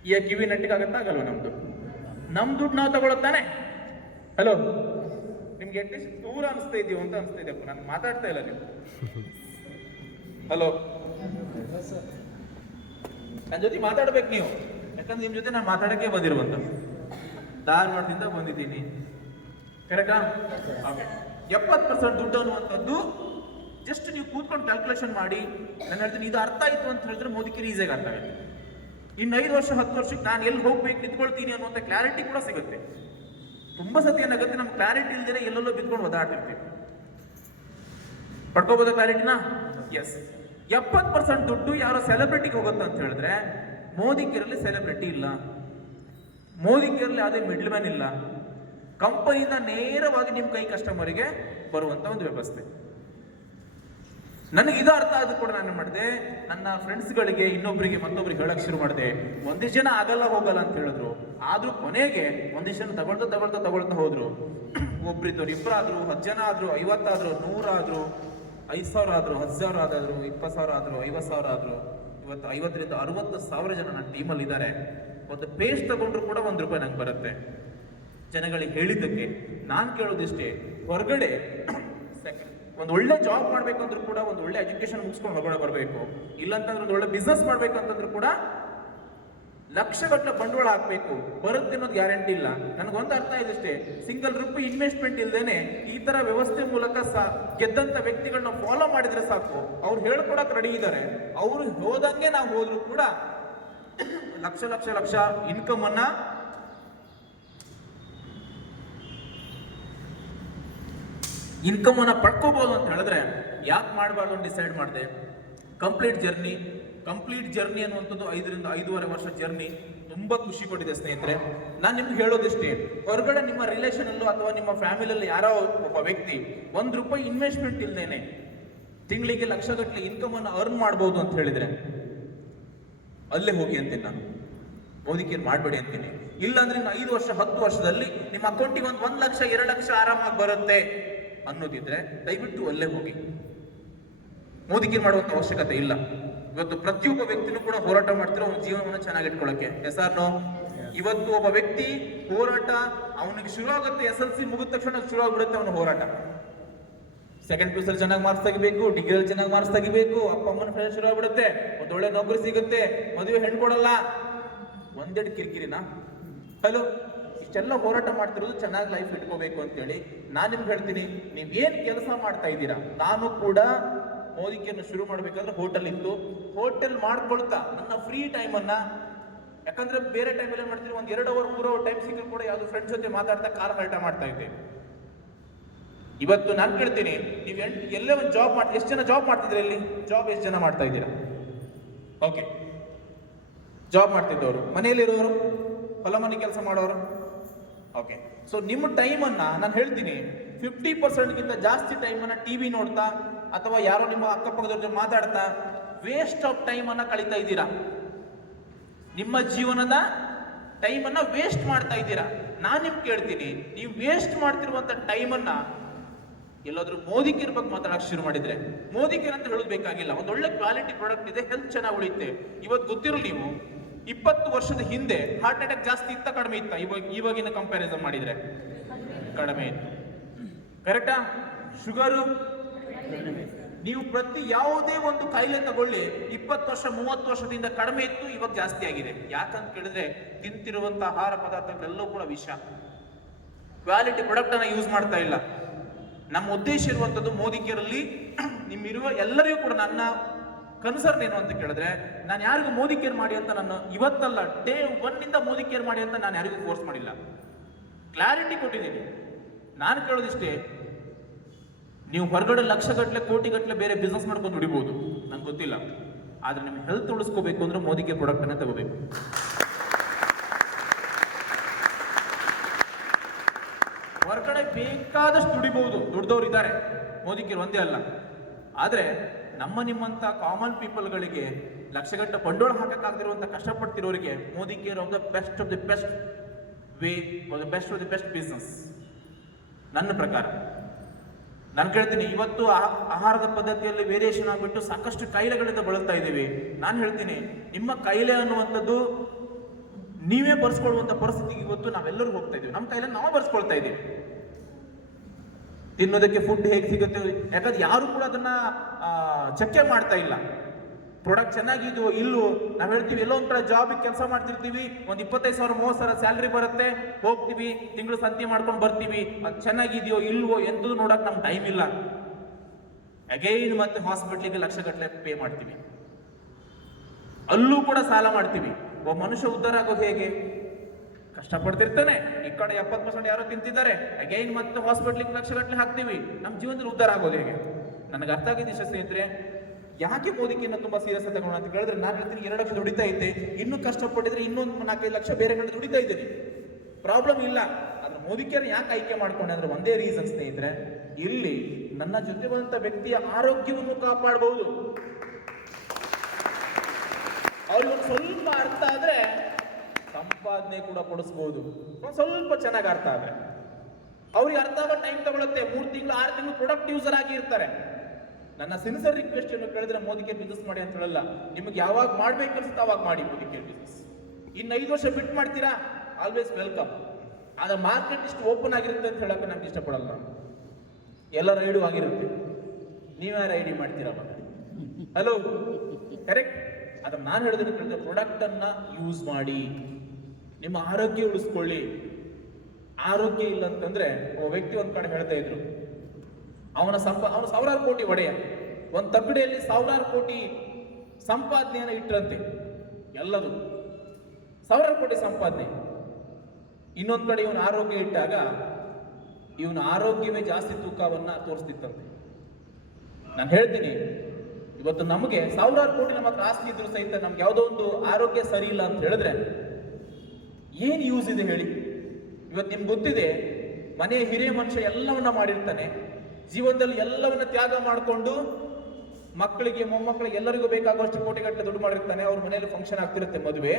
ಈಗ ಕಿವಿ ನಟ್ಟಿಗಾಗತ್ತಾಗಲ್ವ ನಮ್ದು? ನಮ್ ದುಡ್ಡು ನಾವು ತಗೊಳತ್ತಾನೆ. ಹಲೋ, ನಿಮ್ಗೆ ಅಟ್ಲೀಸ್ಟ್ ದೂರ ಅನಿಸ್ತಾ ಇದೆಯೋ ಅಂತ ಅನಿಸ್ತಾ ಇದೆಯಪ್ಪ, ನಾನು ಮಾತಾಡ್ತಾ ಇಲ್ಲ ನೀವು. ಹಲೋ, ನನ್ನ ಜೊತೆ ಮಾತಾಡ್ಬೇಕು ನೀವು, ಯಾಕಂದ್ರೆ ನಿಮ್ ಜೊತೆ ನಾನು ಮಾತಾಡಕ್ಕೆ ಬಂದಿರುವಂತ, ಧಾರವಾಡದಿಂದ ಬಂದಿದ್ದೀನಿ, ಕರೆಕ್ಟಾ? 70% ದುಡ್ಡು ಅನ್ನುವಂಥದ್ದು ಜಸ್ಟ್ ನೀವು ಕೂತ್ಕೊಂಡು ಕ್ಯಾಲ್ಕುಲೇಷನ್ ಮಾಡಿ ನಾನು ಹೇಳ್ತೀನಿ, ಇದು ಅರ್ಥ ಆಯ್ತು ಅಂತ ಹೇಳಿದ್ರೆ ಮೋದಿಗೆ ಈಸಿಯಾಗಿ ಅರ್ಥ ಆಗುತ್ತೆ. ಇನ್ನು 5 ವರ್ಷ 10 ವರ್ಷಕ್ಕೆ ನಾನು ಎಲ್ಲಿ ಹೋಗ್ಬೇಕು ನಿಂತ್ಕೊಳ್ತೀನಿ ಅನ್ನುವಂಥ ಕ್ಲಾರಿಟಿ ಕೂಡ ಸಿಗುತ್ತೆ. ತುಂಬಾ ಸತಿ ಏನಾಗುತ್ತೆ, ನಮ್ಗೆ ಕ್ಲಾರಿಟಿ ಇಲ್ದೇನೆ ಎಲ್ಲೆಲ್ಲೋ ಬಿದ್ಕೊಂಡು ಒದಾಡ್ತಿರ್ತೀವಿ. ಪಡ್ಕೋಬೋದ ಕ್ಲಾರಿಟಿನ? ಎಸ್. 70% ದುಡ್ಡು ಯಾರೋ ಸೆಲೆಬ್ರಿಟಿಗೆ ಹೋಗುತ್ತೆ ಅಂತ ಹೇಳಿದ್ರೆ ಮೋದಿ ಕೇರಲ್ಲಿ ಸೆಲೆಬ್ರಿಟಿ ಇಲ್ಲ, ಮೋದಿ ಕೇರಲ್ಲಿ ಯಾವುದೇ ಮಿಡ್ಲ್ ಮ್ಯಾನ್ ಇಲ್ಲ, ಕಂಪನಿಯಿಂದ ನೇರವಾಗಿ ನಿಮ್ಮ ಕೈ ಕಸ್ಟಮರಿಗೆ ಬರುವಂತ ಒಂದು ವ್ಯವಸ್ಥೆ. ನನಗೆ ಇದು ಅರ್ಥ ಆದ್ರೂ ಕೂಡ ನಾನು ಮಾಡಿದೆ, ನನ್ನ ಫ್ರೆಂಡ್ಸ್ಗಳಿಗೆ ಇನ್ನೊಬ್ಬರಿಗೆ ಮತ್ತೊಬ್ಬರಿಗೆ ಹೇಳಕ್ ಶುರು ಮಾಡಿದೆ. ಒಂದಿಷ್ಟು ಜನ ಆಗಲ್ಲ ಹೋಗಲ್ಲ ಅಂತ ಹೇಳಿದ್ರು, ಆದ್ರೂ ಕೊನೆಗೆ ಒಂದಿಷ್ಟು ಜನ ತಗೊಳ್ತಾ ಹೋದ್ರು. ಒಬ್ರಿದ್ದವ್ರು, ಇಬ್ಬರಾದ್ರು, 10 ಜನ ಆದ್ರು, 50 ಆದ್ರು, 100 ಆದ್ರು, 5,000 ಆದ್ರು, 10,000 ಆದ್ರು, 20,000 ಆದ್ರು, 50,000 ಆದ್ರು. ಇವತ್ತು 50ರಿಂದ 60,000 ಜನ ನನ್ನ ಟೀಮಲ್ಲಿ ಇದ್ದಾರೆ. ಒಂದು ಪೇಸ್ಟ್ ತಗೊಂಡ್ರು ಕೂಡ ₹1 ನಂಗೆ ಬರುತ್ತೆ. ಜನಗಳಿಗೆ ಹೇಳಿದ್ದಕ್ಕೆ ನಾನು ಕೇಳೋದಿಷ್ಟೇ, ಹೊರಗಡೆ ಒಂದು ಒಳ್ಳೆ ಜಾಬ್ ಮಾಡ್ಬೇಕು ಅಂದ್ರೂ ಕೂಡ ಒಂದು ಒಳ್ಳೆ ಎಜುಕೇಶನ್ ಮುಗಿಸ್ಕೊಂಡು ಹೊರಗಡೆ ಬರಬೇಕು. ಇಲ್ಲಂತಂದ್ರೆ ಒಂದು ಒಳ್ಳೆ ಬಿಸ್ನೆಸ್ ಮಾಡ್ಬೇಕು ಅಂತಂದ್ರೂ ಕೂಡ ಲಕ್ಷಗಟ್ಟಲೆ ಬಂಡವಾಳ ಹಾಕ್ಬೇಕು. ಬರುತ್ತೆ ಅನ್ನೋದು ಗ್ಯಾರಂಟಿ ಇಲ್ಲ. ನನಗೊಂದು ಅರ್ಥ ಇದಷ್ಟೇ, ₹1 ಇನ್ವೆಸ್ಟ್ಮೆಂಟ್ ಇಲ್ದೇನೆ ಈ ತರ ವ್ಯವಸ್ಥೆ ಮೂಲಕ ಗೆದ್ದಂತ ವ್ಯಕ್ತಿಗಳನ್ನ ಫಾಲೋ ಮಾಡಿದ್ರೆ ಸಾಕು, ಅವ್ರು ಹೇಳ್ಕೊಡಕ್ ರೆಡಿ ಇದ್ದಾರೆ. ಅವ್ರು ಹೋದಂಗೆ ನಾವು ಹೋದ್ರು ಕೂಡ ಲಕ್ಷ ಇನ್ಕಮ್ ಅನ್ನ ಪಡ್ಕೋಬಹುದು ಅಂತ ಹೇಳಿದ್ರೆ ಯಾಕೆ ಮಾಡಬಾರ್ದು ಅಂತ ಡಿಸೈಡ್ ಮಾಡಿದೆ. ಕಂಪ್ಲೀಟ್ ಜರ್ನಿ ಅನ್ನುವಂಥದ್ದು 5ರಿಂದ 5.5 ವರ್ಷ ಜರ್ನಿ ತುಂಬಾ ಖುಷಿ ಕೊಟ್ಟಿದೆ ಸ್ನೇಹಿತರೆ. ನಾನು ನಿಮ್ಗೆ ಹೇಳೋದಿಷ್ಟೇ, ಹೊರಗಡೆ ನಿಮ್ಮ ರಿಲೇಷನ್ ಅಲ್ಲೂ ಅಥವಾ ನಿಮ್ಮ ಫ್ಯಾಮಿಲಿಯಲ್ಲಿ ಯಾರೋ ಒಬ್ಬ ವ್ಯಕ್ತಿ ₹1 ಇನ್ವೆಸ್ಟ್ಮೆಂಟ್ ಇಲ್ದೇನೆ ತಿಂಗಳಿಗೆ ಲಕ್ಷಗಟ್ಟಲೆ ಇನ್ಕಮ್ ಅನ್ನು ಅರ್ನ್ ಮಾಡಬಹುದು ಅಂತ ಹೇಳಿದ್ರೆ ಅಲ್ಲೇ ಹೋಗಿ ಅಂತೀನಿ ನಾನು. ಮೋದಿ ಕೇರ್ ಮಾಡಬೇಡಿ ಅಂತೀನಿ. ಇಲ್ಲಾಂದ್ರೆ ಇನ್ನು 5 ವರ್ಷ 10 ವರ್ಷದಲ್ಲಿ ನಿಮ್ಮ ಅಕೌಂಟಿಗೆ ಒಂದು 1 ಲಕ್ಷ 2 ಲಕ್ಷ ಆರಾಮಾಗಿ ಬರುತ್ತೆ ಅನ್ನೋದಿದ್ರೆ ದಯವಿಟ್ಟು ಅಲ್ಲೇ ಹೋಗಿ. ಮೋದಿ ಕೇರ್ ಮಾಡುವಂತ ಅವಶ್ಯಕತೆ ಇಲ್ಲ. ಇವತ್ತು ಪ್ರತಿಯೊಬ್ಬ ವ್ಯಕ್ತಿನೂ ಕೂಡ ಹೋರಾಟ ಮಾಡ್ತಿರೋ ಅವನ ಜೀವನವನ್ನು ಚೆನ್ನಾಗಿಟ್ಕೊಳ್ಳಕ್ಕೆ. S R no? ಇವತ್ತು ಒಬ್ಬ ವ್ಯಕ್ತಿ ಹೋರಾಟ ಅವನಿಗೆ ಶುರು ಆಗುತ್ತೆ, SLC ಮುಗಿದ ತಕ್ಷಣ ಶುರು ಆಗ್ಬಿಡುತ್ತೆ ಅವನ ಹೋರಾಟ. ಸೆಕೆಂಡ್ PUC ಚೆನ್ನಾಗಿ ಮಾರ್ಕ್ಸ್ ತೆಗಿಬೇಕು, ಡಿಗ್ರಿಯಲ್ಲಿ ಚೆನ್ನಾಗಿ ಮಾರ್ಕ್ಸ್ ತೆಗಿಬೇಕು, ಅಪ್ಪ ಅಮ್ಮನ ಫ್ರೆಂಡ್ ಶುರು ಆಗ್ಬಿಡುತ್ತೆ, ಒಂದು ಒಳ್ಳೆ ನೌಕರಿ ಸಿಗುತ್ತೆ, ಮದುವೆ ಹೆಣ್ಣು ಕೊಡಲ್ಲ, ಒಂದೆರಡು ಕಿರಿಕಿರಿನಾ? ಹಲೋ, ಇಷ್ಟೆಲ್ಲ ಹೋರಾಟ ಮಾಡ್ತಿರೋದು ಚೆನ್ನಾಗಿ ಲೈಫ್ ಇಟ್ಕೋಬೇಕು ಅಂತೇಳಿ. ನಾನು ನಿಮ್ಗೆ ಹೇಳ್ತೀನಿ, ನೀವೇನ್ ಕೆಲಸ ಮಾಡ್ತಾ ಇದ್ದೀರಾ, ನಾನು ಕೂಡ ಮೋದಿ ಕೇರ್ನ ಶುರು ಮಾಡ್ಬೇಕಾದ್ರೆ ಹೋಟೆಲ್ ಇತ್ತು. ಹೋಟೆಲ್ ಮಾಡ್ಕೊಳ್ತಾ ನನ್ನ ಫ್ರೀ ಟೈಮ್ ಅನ್ನ, ಯಾಕಂದ್ರೆ ಬೇರೆ ಟೈಮಲ್ಲಿ ಏನ್ ಮಾಡ್ತೀವಿ, 1-2 ಅವರ್ 3 ಅವರ್ ಟೈಮ್ ಸಿಕ್ಕರು ಕೂಡ ಯಾವ್ದು ಫ್ರೆಂಡ್ಸ್ ಜೊತೆ ಮಾತಾಡ್ತಾ ಕಾಲ ಹರಟ ಮಾಡ್ತಾ ಇದ್ದೆ. ಇವತ್ತು ನಾನು ಕೇಳ್ತೀನಿ, ನೀವು ಎಲ್ಲೇ ಒಂದು ಜಾಬ್ ಮಾಡಿ, ಎಷ್ಟು ಜನ ಜಾಬ್ ಮಾಡ್ತಿದ್ರೆ ಇಲ್ಲಿ? ಜಾಬ್ ಎಷ್ಟು ಜನ ಮಾಡ್ತಾ ಇದ್ದೀರಾ? ಓಕೆ, ಜಾಬ್ ಮಾಡ್ತಿದ್ದವರು, ಮನೆಯಲ್ಲಿರೋರು, ಹೊಲ ಮನೆ ಕೆಲಸ ಮಾಡೋರು. ಓಕೆ, ಸೊ ನಿಮ್ಮ ಟೈಮನ್ನ ನಾನು ಹೇಳ್ತೀನಿ, 50%ಗಿಂತ ಜಾಸ್ತಿ ಟೈಮನ್ನ ಟಿವಿ ನೋಡ್ತಾ ಅಥವಾ ಯಾರೋ ನಿಮ್ಮ ಅಕ್ಕಪಕ್ಕದವ್ರ ಜೊತೆ ಮಾತಾಡ್ತಾ ವೇಸ್ಟ್ ಆಫ್ ಟೈಮನ್ನ ಕಳೀತಾ ಇದ್ದೀರಾ. ನಿಮ್ಮ ಜೀವನದ ಟೈಮನ್ನ ವೇಸ್ಟ್ ಮಾಡ್ತಾ ಇದ್ದೀರಾ. ನಾನು ನಿಮ್ಗೆ ಕೇಳ್ತೀನಿ, ನೀವು ವೇಸ್ಟ್ ಮಾಡ್ತಿರುವಂತ ಟೈಮನ್ನ ಎಲ್ಲಾದ್ರೂ ಮೋದಿ ಕೇರ್ ಬಗ್ಗೆ ಮಾತಾಡಕ್ಕೆ ಶುರು ಮಾಡಿದ್ರೆ, ಮೋದಿ ಕೇರ್ ಅಂತ ಹೇಳೋದು ಬೇಕಾಗಿಲ್ಲ, ಒಂದು ಒಳ್ಳೆ ಕ್ವಾಲಿಟಿ ಪ್ರಾಡಕ್ಟ್ ಇದೆ, ಹೆಲ್ತ್ ಚೆನ್ನಾಗಿ ಉಳಿಯುತ್ತೆ. ಇವತ್ತು ಗೊತ್ತಿರಲಿ, ನೀವು 20 ವರ್ಷದ ಹಿಂದೆ ಹಾರ್ಟ್ ಅಟ್ಯಾಕ್ ಜಾಸ್ತಿ ಇತ್ತ ಕಡಿಮೆ ಇತ್ತ? ಇವಾಗಿನ ಕಂಪ್ಯಾರಿಸನ್ ಮಾಡಿದ್ರೆ ಕಡಿಮೆ ಇತ್ತು. ಕರೆಕ್ಟಾ? ಶುಗರು, ನೀವು ಪ್ರತಿ ಯಾವುದೇ ಒಂದು ಕಾಯಿಲೆ ತಗೊಳ್ಳಿ, 20 ವರ್ಷ 30 ವರ್ಷದಿಂದ ಕಡಿಮೆ ಇತ್ತು, ಇವಾಗ ಜಾಸ್ತಿ ಆಗಿದೆ. ಯಾಕಂತ ಕೇಳಿದ್ರೆ ತಿಂತಿರುವಂತಹ ಆಹಾರ ಪದಾರ್ಥಗಳೆಲ್ಲವೂ ಕೂಡ ವಿಷ, ಕ್ವಾಲಿಟಿ ಪ್ರಾಡಕ್ಟ್ ಅನ್ನ ಯೂಸ್ ಮಾಡ್ತಾ ಇಲ್ಲ. ನಮ್ಮ ಉದ್ದೇಶ ಇರುವಂತದ್ದು ಮೋದಿ ಕೇರಲ್ಲಿ ನಿಮ್ಮಿರುವ ಎಲ್ಲರಿಗೂ ಕೂಡ ನನ್ನ ಕನ್ಸರ್ನ್ ಏನು ಅಂತ ಕೇಳಿದ್ರೆ, ನಾನು ಯಾರಿಗೂ ಮೋದಿ ಕೇರ್ ಮಾಡಿ ಅಂತ ನಾನು ಇವತ್ತಲ್ಲ, ಡೇ 1 ಮೋದಿ ಕೇರ್ ಮಾಡಿ ಅಂತ ನಾನು ಯಾರಿಗೂ ಫೋರ್ಸ್ ಮಾಡಿಲ್ಲ, ಕ್ಲಾರಿಟಿ ಕೊಟ್ಟಿದ್ದೀನಿ. ನಾನು ಕೇಳೋದಿಷ್ಟೇ, ನೀವು ಹೊರಗಡೆ ಲಕ್ಷಗಟ್ಟಲೆ ಕೋಟಿಗಟ್ಟಲೆ ಬೇರೆ ಬಿಸ್ನೆಸ್ ಮಾಡ್ಕೊಂಡು ದುಡಿಬಹುದು, ನಂಗೆ ಗೊತ್ತಿಲ್ಲ. ಆದ್ರೆ ನಿಮ್ಗೆ ಹೆಲ್ತ್ ಉಳಿಸ್ಕೋಬೇಕು ಅಂದ್ರೆ ಮೋದಿ ಕೇರ್ ಪ್ರಾಡಕ್ಟ್ ಅನ್ನ ತಗೋಬೇಕು. ಹೊರಗಡೆ ಬೇಕಾದಷ್ಟು ದುಡಿಬಹುದು, ದುಡ್ದವ್ರು ಇದ್ದಾರೆ, ಮೋದಿ ಕೇರ್ ಒಂದೇ ಅಲ್ಲ. ಆದ್ರೆ ನಿಮ್ಮಂತ ಕಾಮನ್ ಪೀಪಲ್ಗಳಿಗೆ ಲಕ್ಷಗಟ್ಟಲೆ ಬಂಡವಾಳ ಹಾಕಕ್ಕಾಗದಿರುವಂತ ಕಷ್ಟಪಡ್ತಿರೋರಿಗೆ Modicare of the best way, best business ನನ್ನ ಪ್ರಕಾರ. ನಾನು ಕೇಳ್ತೀನಿ, ಇವತ್ತು ಆಹಾರದ ಪದ್ಧತಿಯಲ್ಲಿ ವೇರಿಯೇಷನ್ ಆಗ್ಬಿಟ್ಟು ಸಾಕಷ್ಟು ಕಾಯಿಲೆಗಳಿಂದ ಬಳಲ್ತಾ ಇದ್ದೀವಿ. ನಾನು ಹೇಳ್ತೀನಿ, ನಿಮ್ಮ ಕಾಯಿಲೆ ಅನ್ನುವಂಥದ್ದು ನೀವೇ ಬರ್ಸ್ಕೊಳ್ಳುವಂತ ಪರಿಸ್ಥಿತಿಗೆ ಇವತ್ತು ನಾವೆಲ್ಲರೂ ಹೋಗ್ತಾ ಇದೀವಿ. ನಮ್ಮ ಕಾಯಿಲೆ ನಾವು ಬರ್ಸ್ಕೊಳ್ತಾ ಇದ್ದೀವಿ. ತಿನ್ನೋದಕ್ಕೆ ಫುಡ್ ಹೇಗೆ ಸಿಗುತ್ತೆ, ಯಾಕಂದ್ರೆ ಯಾರು ಕೂಡ ಅದನ್ನ ಚರ್ಚೆ ಮಾಡ್ತಾ ಇಲ್ಲ. ಪ್ರಾಡಕ್ಟ್ ಚೆನ್ನಾಗಿದೆಯೋ ಇಲ್ಲೋ, ನಾವ್ ಹೇಳ್ತೀವಿ ಎಲ್ಲೋ ಒಂದ್ ಕಡೆ ಜಾಬಿಗೆ ಕೆಲಸ ಮಾಡ್ತಿರ್ತೀವಿ, ಒಂದ್ 25,000 30,000 ಸ್ಯಾಲ್ರಿ ಬರುತ್ತೆ, ಹೋಗ್ತೀವಿ, ತಿಂಗಳು ಸಂತಿ ಮಾಡ್ಕೊಂಡು ಬರ್ತೀವಿ, ಅದು ಚೆನ್ನಾಗಿದೆಯೋ ಇಲ್ವೋ ಎಂತೂ ನೋಡಕ್ ನಮ್ಗೆ ಟೈಮ್ ಇಲ್ಲ. ಅಗೈನ್ ಮತ್ತೆ ಹಾಸ್ಪಿಟ್ಲಿಗೆ ಲಕ್ಷಗಟ್ಟಲೆ ಪೇ ಮಾಡ್ತೀವಿ, ಅಲ್ಲೂ ಕೂಡ ಸಾಲ ಮಾಡ್ತೀವಿ. ಒಬ್ಬ ಮನುಷ್ಯ ಉದ್ಧಾರ ಆಗೋದು ಹೇಗೆ? ಕಷ್ಟಪಡ್ತಿರ್ತಾನೆ, ಈ ಕಡೆ 70% ಯಾರೋ ತಿಂತಿದ್ದಾರೆ, ಅಗೈನ್ ಮತ್ತೆ ಹಾಸ್ಪಿಟ್ಲಿಗೆ ಲಕ್ಷಗಟ್ಟಲೆ ಹಾಕ್ತೀವಿ. ನಮ್ಮ ಜೀವನದಲ್ಲಿ ಉದ್ಧಾರ ಆಗೋದು ಹೇಗೆ? ನನಗೆ ಅರ್ಥ ಆಗಿದೆ ಸ್ನೇಹಿತರೆ, ಯಾಕೆ ಮೋದಿಕೆಯನ್ನು ತುಂಬಾ ಸೀರಿಯಸ್ ತಗೊಳ್ಳೋಣ ಅಂತ ಹೇಳಿದ್ರೆ, ನಾನು ಹೇಳ್ತೀನಿ 2 ಲಕ್ಷ ದುಡಿತಾ ಇದ್ದೆ, ಇನ್ನೂ ಕಷ್ಟಪಟ್ಟಿದ್ರೆ ಇನ್ನೊಂದು 4-5 ಲಕ್ಷ ಬೇರೆ ಕಡೆ ದುಡಿತಾ ಇದ್ದೀನಿ, ಪ್ರಾಬ್ಲಮ್ ಇಲ್ಲ. ಅದ್ರ ಮೋದಿಕೆಯನ್ನು ಯಾಕೆ ಆಯ್ಕೆ ಮಾಡ್ಕೊಂಡೆ ಅಂದ್ರೆ ಒಂದೇ ರೀಸನ್ ಸ್ನೇಹಿತರೆ, ಇಲ್ಲಿ ನನ್ನ ಜೊತೆ ಬಂದಂತ ವ್ಯಕ್ತಿಯ ಆರೋಗ್ಯವನ್ನು ಕಾಪಾಡಬಹುದು. ಅವ್ರಿಗೆ ಸ್ವಲ್ಪ ಅರ್ಥ ಆದ್ರೆ ಸಂಪಾದನೆ ಕೂಡ ಕೊಡಿಸಬಹುದು. ಒಂದ್ ಸ್ವಲ್ಪ ಚೆನ್ನಾಗಿ ಅರ್ಥ ಆದ್ರೆ ಅವ್ರಿಗೆ ಅರ್ಥ ಆಗೋ ಟೈಮ್ ತಗೊಳುತ್ತೆ. 3 ತಿಂಗಳು 6 ತಿಂಗಳು ಪ್ರೊಡಕ್ಟ್ ಯೂಸರ್ ಆಗಿ ಇರ್ತಾರೆ. ನನ್ನ ಸಿನ್ಸಿಯರ್ ರಿಕ್ವೆಸ್ಟ್ ಏನು ಕೇಳಿದ್ರೆ, ಮೋದಿಕೇರ್ ಬಿಸ್ನೆಸ್ ಮಾಡಿ ಅಂತ ಹೇಳಲ್ಲ. ನಿಮ್ಗೆ ಯಾವಾಗ ಮಾಡ್ಬೇಕು ಅನ್ಸುತ್ತೆ ಅವಾಗ ಮಾಡಿ ಮೋದಿಕೇರ್ ಬಿಸ್ನೆಸ್. ಇನ್ನು 5 ವರ್ಷ ಬಿಟ್ಟು ಮಾಡ್ತೀರಾ, ಆಲ್ವೇಸ್ ವೆಲ್ಕಮ್. ಆದ್ರೆ ಮಾರ್ಕೆಟ್ ಇಷ್ಟು ಓಪನ್ ಆಗಿರುತ್ತೆ ಅಂತ ಹೇಳಕ್ಕೆ ನಮ್ಗೆ ಇಷ್ಟಪಡಲ್ಲ. ಎಲ್ಲ ರೈಡು ಆಗಿರುತ್ತೆ, ನೀವ್ಯಾರು ಐಡಿ ಮಾಡ್ತೀರಾ? Hello, correct. ಅದ್ರ ನಾನು ಹೇಳಿದ್ರೆ ಕೇಳಿದ್ರೆ, ಪ್ರಾಡಕ್ಟ್ ಅನ್ನ ಯೂಸ್ ಮಾಡಿ, ನಿಮ್ಮ ಆರೋಗ್ಯ ಉಳಿಸ್ಕೊಳ್ಳಿ. ಆರೋಗ್ಯ ಇಲ್ಲ ಅಂತಂದ್ರೆ, ಒಬ್ಬ ವ್ಯಕ್ತಿ ಒಂದ್ ಕಡೆ ಹೇಳ್ತಾ ಇದ್ರು, ಅವನು 1000 ಕೋಟಿ ಒಡೆಯ, ಒಂದು ತಕ್ಕಡಿಯಲ್ಲಿ 1000 ಕೋಟಿ ಸಂಪಾದನೆಯನ್ನು ಇಟ್ಟರಂತೆ. ಎಲ್ಲದು 1000 ಕೋಟಿ ಸಂಪಾದನೆ. ಇನ್ನೊಂದ್ ಕಡೆ ಇವನ ಆರೋಗ್ಯ ಇಟ್ಟಾಗ ಇವನ ಆರೋಗ್ಯವೇ ಜಾಸ್ತಿ ತೂಕವನ್ನ ತೋರಿಸ್ತಿತ್ತಂತೆ. ನಾನು ಹೇಳ್ತೀನಿ, ಇವತ್ತು ನಮಗೆ 1000 ಕೋಟಿ ನಮ್ಮ ಹತ್ರ ಆಸ್ತಿ ಇದ್ರು ಸಹಿತ ನಮ್ಗೆ ಯಾವುದೋ ಒಂದು ಆರೋಗ್ಯ ಸರಿ ಇಲ್ಲ ಅಂತ ಹೇಳಿದ್ರೆ ಏನ್ ಯೂಸ್ ಇದೆ ಹೇಳಿ? ಇವತ್ತು ನಿಮ್ಗೆ ಗೊತ್ತಿದೆ, ಮನೆಯ ಹಿರಿಯ ಮನುಷ್ಯ ಎಲ್ಲವನ್ನ ಮಾಡಿರ್ತಾನೆ, ಜೀವನದಲ್ಲಿ ಎಲ್ಲವನ್ನ ತ್ಯಾಗ ಮಾಡಿಕೊಂಡು ಮಕ್ಕಳಿಗೆ ಮೊಮ್ಮಕ್ಕಳಿಗೆ ಎಲ್ಲರಿಗೂ ಬೇಕಾಗುವಷ್ಟು ಕೋಟಿಗಟ್ಟಲೆ ದುಡ್ಡು ಮಾಡಿರ್ತಾನೆ. ಅವ್ರ ಮನೆಯಲ್ಲಿ ಫಂಕ್ಷನ್ ಆಗ್ತಿರುತ್ತೆ, ಮದುವೆ,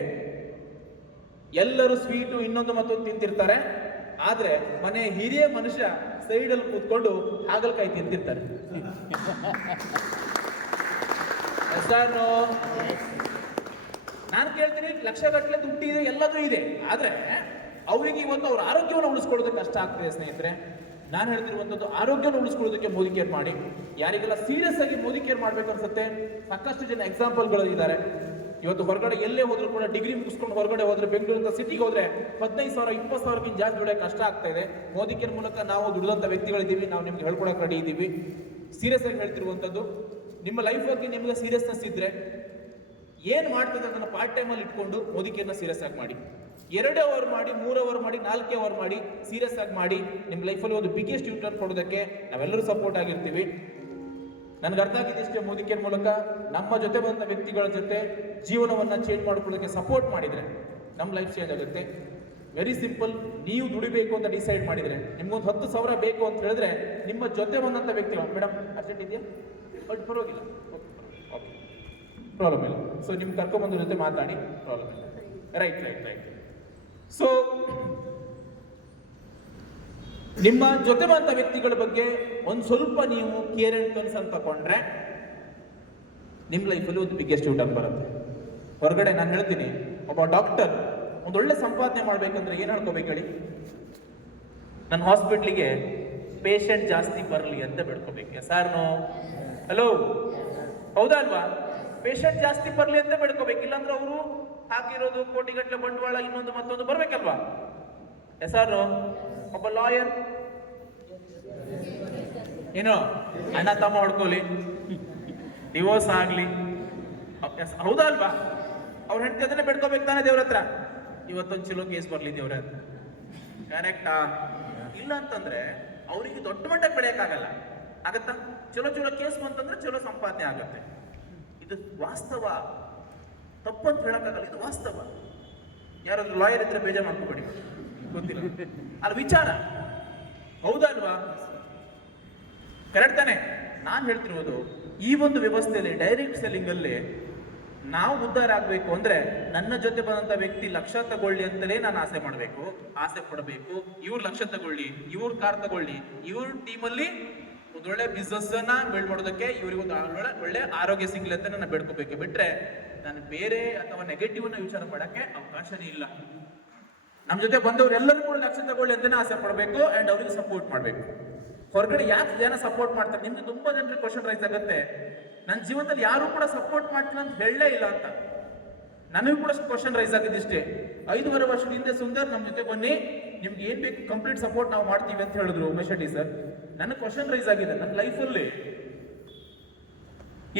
ಎಲ್ಲರೂ ಸ್ವೀಟು ಇನ್ನೊಂದು ಮತ್ತೊಂದು ತಿಂತಿರ್ತಾರೆ. ಆದ್ರೆ ಮನೆಯ ಹಿರಿಯ ಮನುಷ್ಯ ಸೈಡಲ್ಲಿ ಕೂತ್ಕೊಂಡು ಹಾಗಲಕಾಯಿ ತಿಂತಿರ್ತಾರೆ. ನಾನು ಕೇಳ್ತೀನಿ, ಲಕ್ಷಗಟ್ಟಲೆ ದುಡ್ಡು ಇದೆ, ಎಲ್ಲದೂ ಇದೆ, ಆದ್ರೆ ಅವರಿಗೆ ಇವತ್ತು ಅವ್ರ ಆರೋಗ್ಯವನ್ನು ಉಳಿಸ್ಕೊಳ್ಳೋದಕ್ಕೆ ಕಷ್ಟ ಆಗ್ತಿದೆ ಸ್ನೇಹಿತರೆ. ನಾನು ಹೇಳ್ತಿರುವಂಥದ್ದು, ಆರೋಗ್ಯವನ್ನು ಉಳಿಸ್ಕೊಳ್ಳೋದಕ್ಕೆ ಮೋದಿ ಕೇರ್ ಮಾಡಿ. ಯಾರಿಗೆಲ್ಲ ಸೀರಿಯಸ್ ಆಗಿ ಮೋದಿ ಕೇರ್ ಮಾಡ್ಬೇಕು ಅನ್ಸುತ್ತೆ, ಸಾಕಷ್ಟು ಜನ ಎಕ್ಸಾಂಪಲ್ಗಳು ಇದ್ದಾರೆ. ಇವತ್ತು ಹೊರಗಡೆ ಎಲ್ಲೇ ಹೋದ್ರು ಕೂಡ, ಡಿಗ್ರಿ ಮುಗಿಸ್ಕೊಂಡು ಹೊರಗಡೆ ಹೋದ್ರೆ, ಬೆಂಗಳೂರು ಸಿಟಿಗೆ ಹೋದ್ರೆ 15,000 20,000ಕ್ಕಿಂತ ಜಾಸ್ತಿ ದುಡಿಯೋಕೆ ಕಷ್ಟ ಆಗ್ತಾ ಇದೆ. ಮೋದಿ ಕೇರ್ ಮೂಲಕ ನಾವು ದುಡಿದಂಥ ವ್ಯಕ್ತಿಗಳಿದ್ದೀವಿ, ನಾವು ನಿಮ್ಗೆ ಹೇಳ್ಕೊಳಕ್ಕೆ ರೆಡಿ ಇದ್ದೀವಿ. ಸೀರಿಯಸ್ ಆಗಿ ಹೇಳ್ತಿರುವಂಥದ್ದು, ನಿಮ್ಮ ಲೈಫ್ ಬಗ್ಗೆ ನಿಮಗೆ ಸೀರಿಯಸ್ನೆಸ್ ಇದ್ರೆ ಏನ್ ಮಾಡ್ತದೆ ಅದನ್ನ ಪಾರ್ಟ್ ಟೈಮ್ ಅಲ್ಲಿ ಇಟ್ಕೊಂಡು ಮೋದಿ ಕೇರ್ನ ಸೀರಿಯಸ್ ಆಗಿ ಮಾಡಿ. 2 ಅವರ್ ಮಾಡಿ, 3 ಅವರ್ ಮಾಡಿ, 4 ಅವರ್ ಮಾಡಿ, ಸೀರಿಯಸ್ ಆಗಿ ಮಾಡಿ. ನಿಮ್ಮ ಲೈಫಲ್ಲಿ ಒಂದು ಬಿಗ್ಗೆಸ್ಟ್ ಯೂಟರ್ನ್ ಕೊಡೋದಕ್ಕೆ ನಾವೆಲ್ಲರೂ ಸಪೋರ್ಟ್ ಆಗಿರ್ತೀವಿ. ನನ್ಗೆ ಅರ್ಥ ಆಗಿದೆ ಇಷ್ಟೇ, ಮೋದಿ ಕೇರ್ ಮೂಲಕ ನಮ್ಮ ಜೊತೆ ಬಂದ ವ್ಯಕ್ತಿಗಳ ಜೊತೆ ಜೀವನವನ್ನ ಚೇಂಜ್ ಮಾಡ್ಕೊಳ್ಳೋಕೆ ಸಪೋರ್ಟ್ ಮಾಡಿದ್ರೆ ನಮ್ಮ ಲೈಫ್ ಚೇಂಜ್ ಆಗುತ್ತೆ. Very simple. ನೀವು ದುಡಿಬೇಕು ಅಂತ ಡಿಸೈಡ್ ಮಾಡಿದ್ರೆ, ನಿಮ್ಗೊಂದು 10,000 ಬೇಕು ಅಂತ ಹೇಳಿದ್ರೆ, ನಿಮ್ಮ ಜೊತೆ ಬಂದಂತ ವ್ಯಕ್ತಿಗಳು, ಮೇಡಮ್ ಅರ್ಜೆಂಟ್ ಇದೆಯಾ, ಬಟ್ ಪರವಾಗಿಲ್ಲ, ಓಕೆ, ಪ್ರಾಬ್ಲಮ್ ಇಲ್ಲ. ಸೊ ನಿಮ್ಗೆ ಕರ್ಕೊಂಬಂದ್ರ ಜೊತೆ ಮಾತಾಡಿ, ಪ್ರಾಬ್ಲಮ್ ಇಲ್ಲ. ರೈಟ್. ಸೊ ನಿಮ್ಮ ಜೊತೆ ಬಂದ ವ್ಯಕ್ತಿಗಳ ಬಗ್ಗೆ ಒಂದು ಸ್ವಲ್ಪ ನೀವು ಕೇರ್ ಅಂಡ್ ಕನ್ಸರ್ನ್ ತಗೊಂಡ್ರೆ ನಿಮ್ಮ ಲೈಫಲ್ಲಿ ಒಂದು ಬಿಗ್ಗೆಸ್ಟ್ ಯೂಟರ್ನ್ ಬರುತ್ತೆ. ಹೊರಗಡೆ ನಾನು ಹೇಳ್ತೀನಿ, ಒಬ್ಬ ಡಾಕ್ಟರ್ ಒಂದೊಳ್ಳೆ ಸಂಪಾದನೆ ಮಾಡ್ಬೇಕಂದ್ರೆ ಏನ್ ಹೇಳ್ಕೋಬೇಕು ಹೇಳಿ? ನನ್ನ ಹಾಸ್ಪಿಟ್ಲಿಗೆ ಪೇಷಂಟ್ ಜಾಸ್ತಿ ಬರಲಿ ಅಂತ ಬೇಡ್ಕೋಬೇಕು. ಸಾರ್ನು ಹಲೋ, ಹೌದಾ ಅಲ್ವಾ? ಪೇಷಂಟ್ ಜಾಸ್ತಿ ಬರಲಿ ಅಂತ ಬೇಡ್ಕೋಬೇಕು. ಇಲ್ಲಾಂದ್ರೆ ಅವರು ಹಾಕಿರೋದು ಕೋಟಿಗಟ್ಟಲೆ ಬಂಡವಾಳ ಇನ್ನೊಂದು ಮತ್ತೊಂದು ಬರ್ಬೇಕಲ್ವಾ? ಸಾರ್ನು ಒಬ್ಬ ಲಾಯರ್ ಏನೋ ಅಣ್ಣ ತಮ್ಮ ಹೊಡ್ಕೊಳ್ಳಿ, ಡಿವೋರ್ಸ್ ಆಗ್ಲಿ, ಹೌದಾ ಅಲ್ವಾ? ಅವ್ರ ಹೆಂಡತಿ ಅದನ್ನೇ ಬೇಡ್ಕೋಬೇಕು ತಾನೆ ದೇವ್ರ ಹತ್ರ. ಇವತ್ತೊಂದು ಚಲೋ ಕೇಸ್ ಬರ್ಲಿ ದೇವ್ರ ಹತ್ರ, ಕರೆಕ್ಟಾ? ಇಲ್ಲ ಅಂತಂದ್ರೆ ಅವರಿಗೆ ದೊಡ್ಡ ಮಟ್ಟಕ್ಕೆ ಬೆಳೆಯಕ್ಕಾಗಲ್ಲ. ಆಗತ್ತಾ? ಚಲೋ ಕೇಸ್ ಬಂತಂದ್ರೆ ಚಲೋ ಸಂಪಾದನೆ ಆಗತ್ತೆ. ಇದು ವಾಸ್ತವ, ತಪ್ಪಂತ ಹೇಳಕ್ಕಾಗಲ್ಲ, ಇದು ವಾಸ್ತವ. ಯಾರಾದ್ರೂ ಲಾಯರ್ ಇದ್ರೆ ಬೇಜಾರು ಮಾಡ್ಕೋಬೇಡಿ, ಗೊತ್ತಿಲ್ಲ ಅಲ್ಲಿ ವಿಚಾರ, ಹೌದಾ ಅಲ್ವಾ? ಕರೆಕ್ಟ್ ತಾನೆ? ನಾನು ಹೇಳ್ತಿರೋದು, ಈ ಒಂದು ವ್ಯವಸ್ಥೆಯಲ್ಲಿ ಡೈರೆಕ್ಟ್ ಸೆಲ್ಲಿಂಗ್ ಅಲ್ಲಿ ನಾವು ಉದ್ಧಾರ ಆಗ್ಬೇಕು ಅಂದ್ರೆ, ನನ್ನ ಜೊತೆ ಬಂದಂತ ವ್ಯಕ್ತಿ ಲಕ್ಷ ತಗೊಳ್ಳಿ ಅಂತಲೇ ನಾನು ಆಸೆ ಮಾಡಬೇಕು, ಆಸೆ ಪಡಬೇಕು. ಇವ್ರು ಲಕ್ಷ ತಗೊಳ್ಳಿ, ಇವ್ರ ಕಾರ್ ತಗೊಳ್ಳಿ, ಇವ್ರ ಟೀಮಲ್ಲಿ ಒಂದೊಳ್ಳೆ ಬಿಸ್ನೆಸ್ ಅನ್ನ ಬಿಲ್ಡ್ ಮಾಡೋದಕ್ಕೆ ಇವ್ರಿಗೆ ಒಂದು ಒಳ್ಳೆ ಆರೋಗ್ಯ ಸಿಗ್ಲಿ ಅಂತ ನಾನು ಬೇಡ್ಕೋಬೇಕು ಬಿಟ್ರೆ ನಾನು ಬೇರೆ ಅಥವಾ ನೆಗೆಟಿವ್ ಅನ್ನ ವಿಚಾರ ಮಾಡಕ್ಕೆ ಅವಕಾಶನೇ ಇಲ್ಲ. ನಮ್ಮ ಜೊತೆ ಬಂದವ್ರು ಎಲ್ಲರೂ ಕೂಡ ಲಕ್ಷ್ಯ ತಗೊಳ್ಳಿ ಅಂತಾನೆ ಆಸೆ ಪಡಬೇಕು ಅಂಡ್ ಅವ್ರಿಗೆ ಸಪೋರ್ಟ್ ಮಾಡಬೇಕು. ಹೊರಗಡೆ ಯಾಕೆ ಜನ ಸಪೋರ್ಟ್ ಮಾಡ್ತಾರೆ? ನಿಮ್ಗೆ ತುಂಬಾ ಜನರಿಗೆ ಕ್ವಶನ್ ರೈಸ್ ಆಗುತ್ತೆ, ನನ್ನ ಜೀವನದಲ್ಲಿ ಯಾರು ಕೂಡ ಸಪೋರ್ಟ್ ಮಾಡ್ತೀನಿ ಅಂತ ಹೇಳಲೇ ಇಲ್ಲ ಅಂತ. ನನಗೂ ಕೂಡ ಕ್ವಶನ್ ರೈಸ್ ಆಗಿದ್ದಿಷ್ಟೇ. 5.5 ವರ್ಷದ ಹಿಂದೆ ಸುಂದರ್ ನಮ್ಮ ಜೊತೆ ಬನ್ನಿ, ನಿಮ್ಗೆ ಏನ್ ಬೇಕು ಕಂಪ್ಲೀಟ್ ಸಪೋರ್ಟ್ ನಾವು ಮಾಡ್ತೀವಿ ಅಂತ ಹೇಳಿದ್ರು ಉಮೇಶ್ ಶೆಟ್ಟಿ ಸರ್. ನನಗೆ ಕ್ವಶನ್ ರೈಸ್ ಆಗಿದೆ. ನನ್ನ ಲೈಫಲ್ಲಿ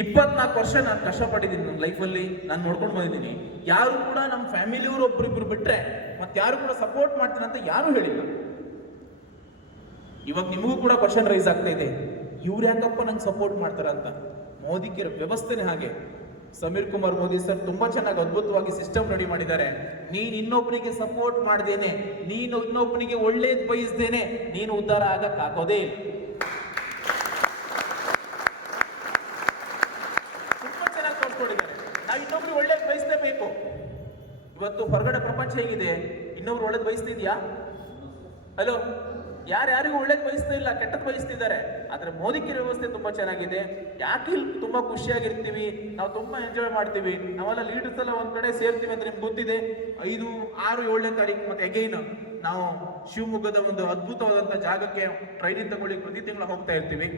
24 ವರ್ಷ ನಾನು ಕಷ್ಟಪಟ್ಟಿದ್ದೀನಿ. ನನ್ನ ಲೈಫಲ್ಲಿ ನಾನು ನೋಡ್ಕೊಂಡು ಬಂದಿದ್ದೀನಿ. ಯಾರು ಕೂಡ ನಮ್ಮ ಫ್ಯಾಮಿಲಿಯವರು ಒಬ್ಬರಿಬ್ರು ಬಿಟ್ರೆ ಮತ್ತೆ ಯಾರು ಕೂಡ ಸಪೋರ್ಟ್ ಮಾಡ್ತೀನಿ ಅಂತ ಯಾರು ಹೇಳಿಲ್ಲ. ಇವಾಗ ನಿಮಗೂ ಕೂಡ ಕ್ವಶನ್ ರೈಸ್ ಆಗ್ತಾ ಇದೆ, ಇವ್ರು ಯಾಕಪ್ಪ ನಂಗೆ ಸಪೋರ್ಟ್ ಮಾಡ್ತಾರ ಅಂತ. ಮೋದಿಗಿರ ವ್ಯವಸ್ಥೆನೇ ಹಾಗೆ. ಸಮೀರ್ ಕುಮಾರ್ ಮೋದಿ ಸರ್ ತುಂಬಾ ಚೆನ್ನಾಗಿ ಅದ್ಭುತವಾಗಿ ಸಿಸ್ಟಮ್ ರೆಡಿ ಮಾಡಿದ್ದಾರೆ. ನೀನ್ ಇನ್ನೊಬ್ಬನಿಗೆ ಸಪೋರ್ಟ್ ಮಾಡ್ದೇನೆ, ನೀನು ಇನ್ನೊಬ್ಬನಿಗೆ ಒಳ್ಳೇದ್ ಬಯಸ್ದೇನೆ ನೀನು ಉದ್ಧಾರ ಆಗಕ್ಕಾಗೋದೇ ಇಲ್ಲ. ತುಂಬಾ ಚೆನ್ನಾಗಿ ತೋರಿಸ್ಕೊಂಡಿದ್ದಾರೆ. ನಾವು ಇನ್ನೊಬ್ರಿಗೆ ಒಳ್ಳೇದ್ ಬಯಸ್ಲೇಬೇಕು. ಇವತ್ತು ಹೊರಗಡೆ ಪ್ರಪಂಚ ಹೇಗಿದೆ, ಇನ್ನೊಬ್ರು ಒಳ್ಳೇದ್ ಬಯಸ್ತಿದ್ಯಾ? ಹಲೋ, ಯಾರ್ಯಾರಿಗೂ ಒಳ್ಳೇದ್ ಬಯಸ್ತಾ ಇಲ್ಲ, ಕೆಟ್ಟದ್ ಬಯಸ್ತಿದ್ದಾರೆ. ಆದ್ರೆ ಮೋದಿಗಿರ ವ್ಯವಸ್ಥೆ ತುಂಬಾ ಚೆನ್ನಾಗಿದೆ. ಯಾಕೆ ಇಲ್ಲಿ ತುಂಬಾ ಖುಷಿಯಾಗಿರ್ತೀವಿ, ನಾವು ತುಂಬಾ ಎಂಜಾಯ್ ಮಾಡ್ತೀವಿ. ನಾವೆಲ್ಲ ಲೀಡರ್ಸ್ ಎಲ್ಲ ಒಂದ್ ಕಡೆ ಸೇರ್ತೀವಿ ಅಂತ ನಿಮ್ಗೆ ಗೊತ್ತಿದೆ. 5, 6, 7ನೇ ತಾರೀಕು ಮತ್ತೆ ಅಗೈನ್ ನಾವು ಶಿವಮೊಗ್ಗದ ಒಂದು ಅದ್ಭುತವಾದಂತ ಜಾಗಕ್ಕೆ ಟ್ರೈನಿಂಗ್ ತಗೊಳ್ಳಿ ಪ್ರತಿ ತಿಂಗಳು ಹೋಗ್ತಾ ಇರ್ತೀವಿ.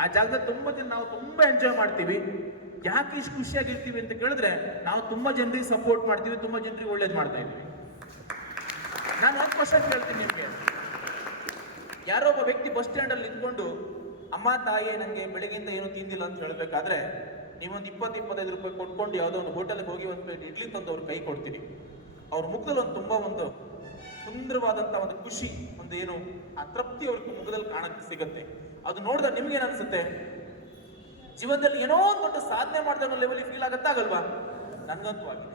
ಆ ಜಾಗದಲ್ಲಿ ತುಂಬಾ ಜನ ನಾವು ತುಂಬಾ ಎಂಜಾಯ್ ಮಾಡ್ತೀವಿ. ಯಾಕೆ ಇಷ್ಟು ಖುಷಿಯಾಗಿರ್ತೀವಿ ಅಂತ ಕೇಳಿದ್ರೆ ನಾವು ತುಂಬಾ ಜನರಿಗೆ ಸಪೋರ್ಟ್ ಮಾಡ್ತೀವಿ, ತುಂಬಾ ಜನರಿಗೆ ಒಳ್ಳೇದು ಮಾಡ್ತಾ ಇದ್ದೀವಿ. ನಾನು ಒಂದು ಕ್ವಶನ್ ಕೇಳ್ತೀನಿ ನಿಮ್ಗೆ. ಯಾರೋ ಒಬ್ಬ ವ್ಯಕ್ತಿ ಬಸ್ ಸ್ಟ್ಯಾಂಡ್ ಅಲ್ಲಿ ನಿಂತ್ಕೊಂಡು ಅಮ್ಮ ತಾಯಿ ನನಗೆ ಬೆಳಗ್ಗೆಯಿಂದ ಏನು ತಿಂದಿಲ್ಲ ಅಂತ ಹೇಳ್ಬೇಕಾದ್ರೆ ನೀವೊಂದು 20-25 ರೂಪಾಯಿ ಕೊಟ್ಕೊಂಡು ಯಾವುದೋ ಒಂದು ಹೋಟೆಲ್ಗೆ ಹೋಗಿ ಒಂದು ಪ್ಲೇಟ್ ಇಡ್ಲಿ ತಂದು ಅವ್ರ ಕೈ ಕೊಡ್ತೀರಿ. ಅವ್ರ ಮುಖದಲ್ಲಿ ಒಂದು ತುಂಬಾ ಒಂದು ಸುಂದರವಾದಂತ ಒಂದು ಖುಷಿ, ಒಂದು ಏನು ಆ ತೃಪ್ತಿ ಅವ್ರ ಮುಖದಲ್ಲಿ ಕಾಣಕ್ಕೆ ಸಿಗುತ್ತೆ. ಅದು ನೋಡಿದ್ರೆ ನಿಮ್ಗೆ ಏನ್ ಅನ್ಸುತ್ತೆ? ಜೀವನದಲ್ಲಿ ಏನೋ ಒಂದು ದೊಡ್ಡ ಸಾಧನೆ ಮಾಡಿದ ಅನ್ನೋ ಲೆವೆಲ್ ಫೀಲ್ ಆಗತ್ತಾಗಲ್ವಾ? ನನ್ಗಂತೂ ಆಗಿದೆ.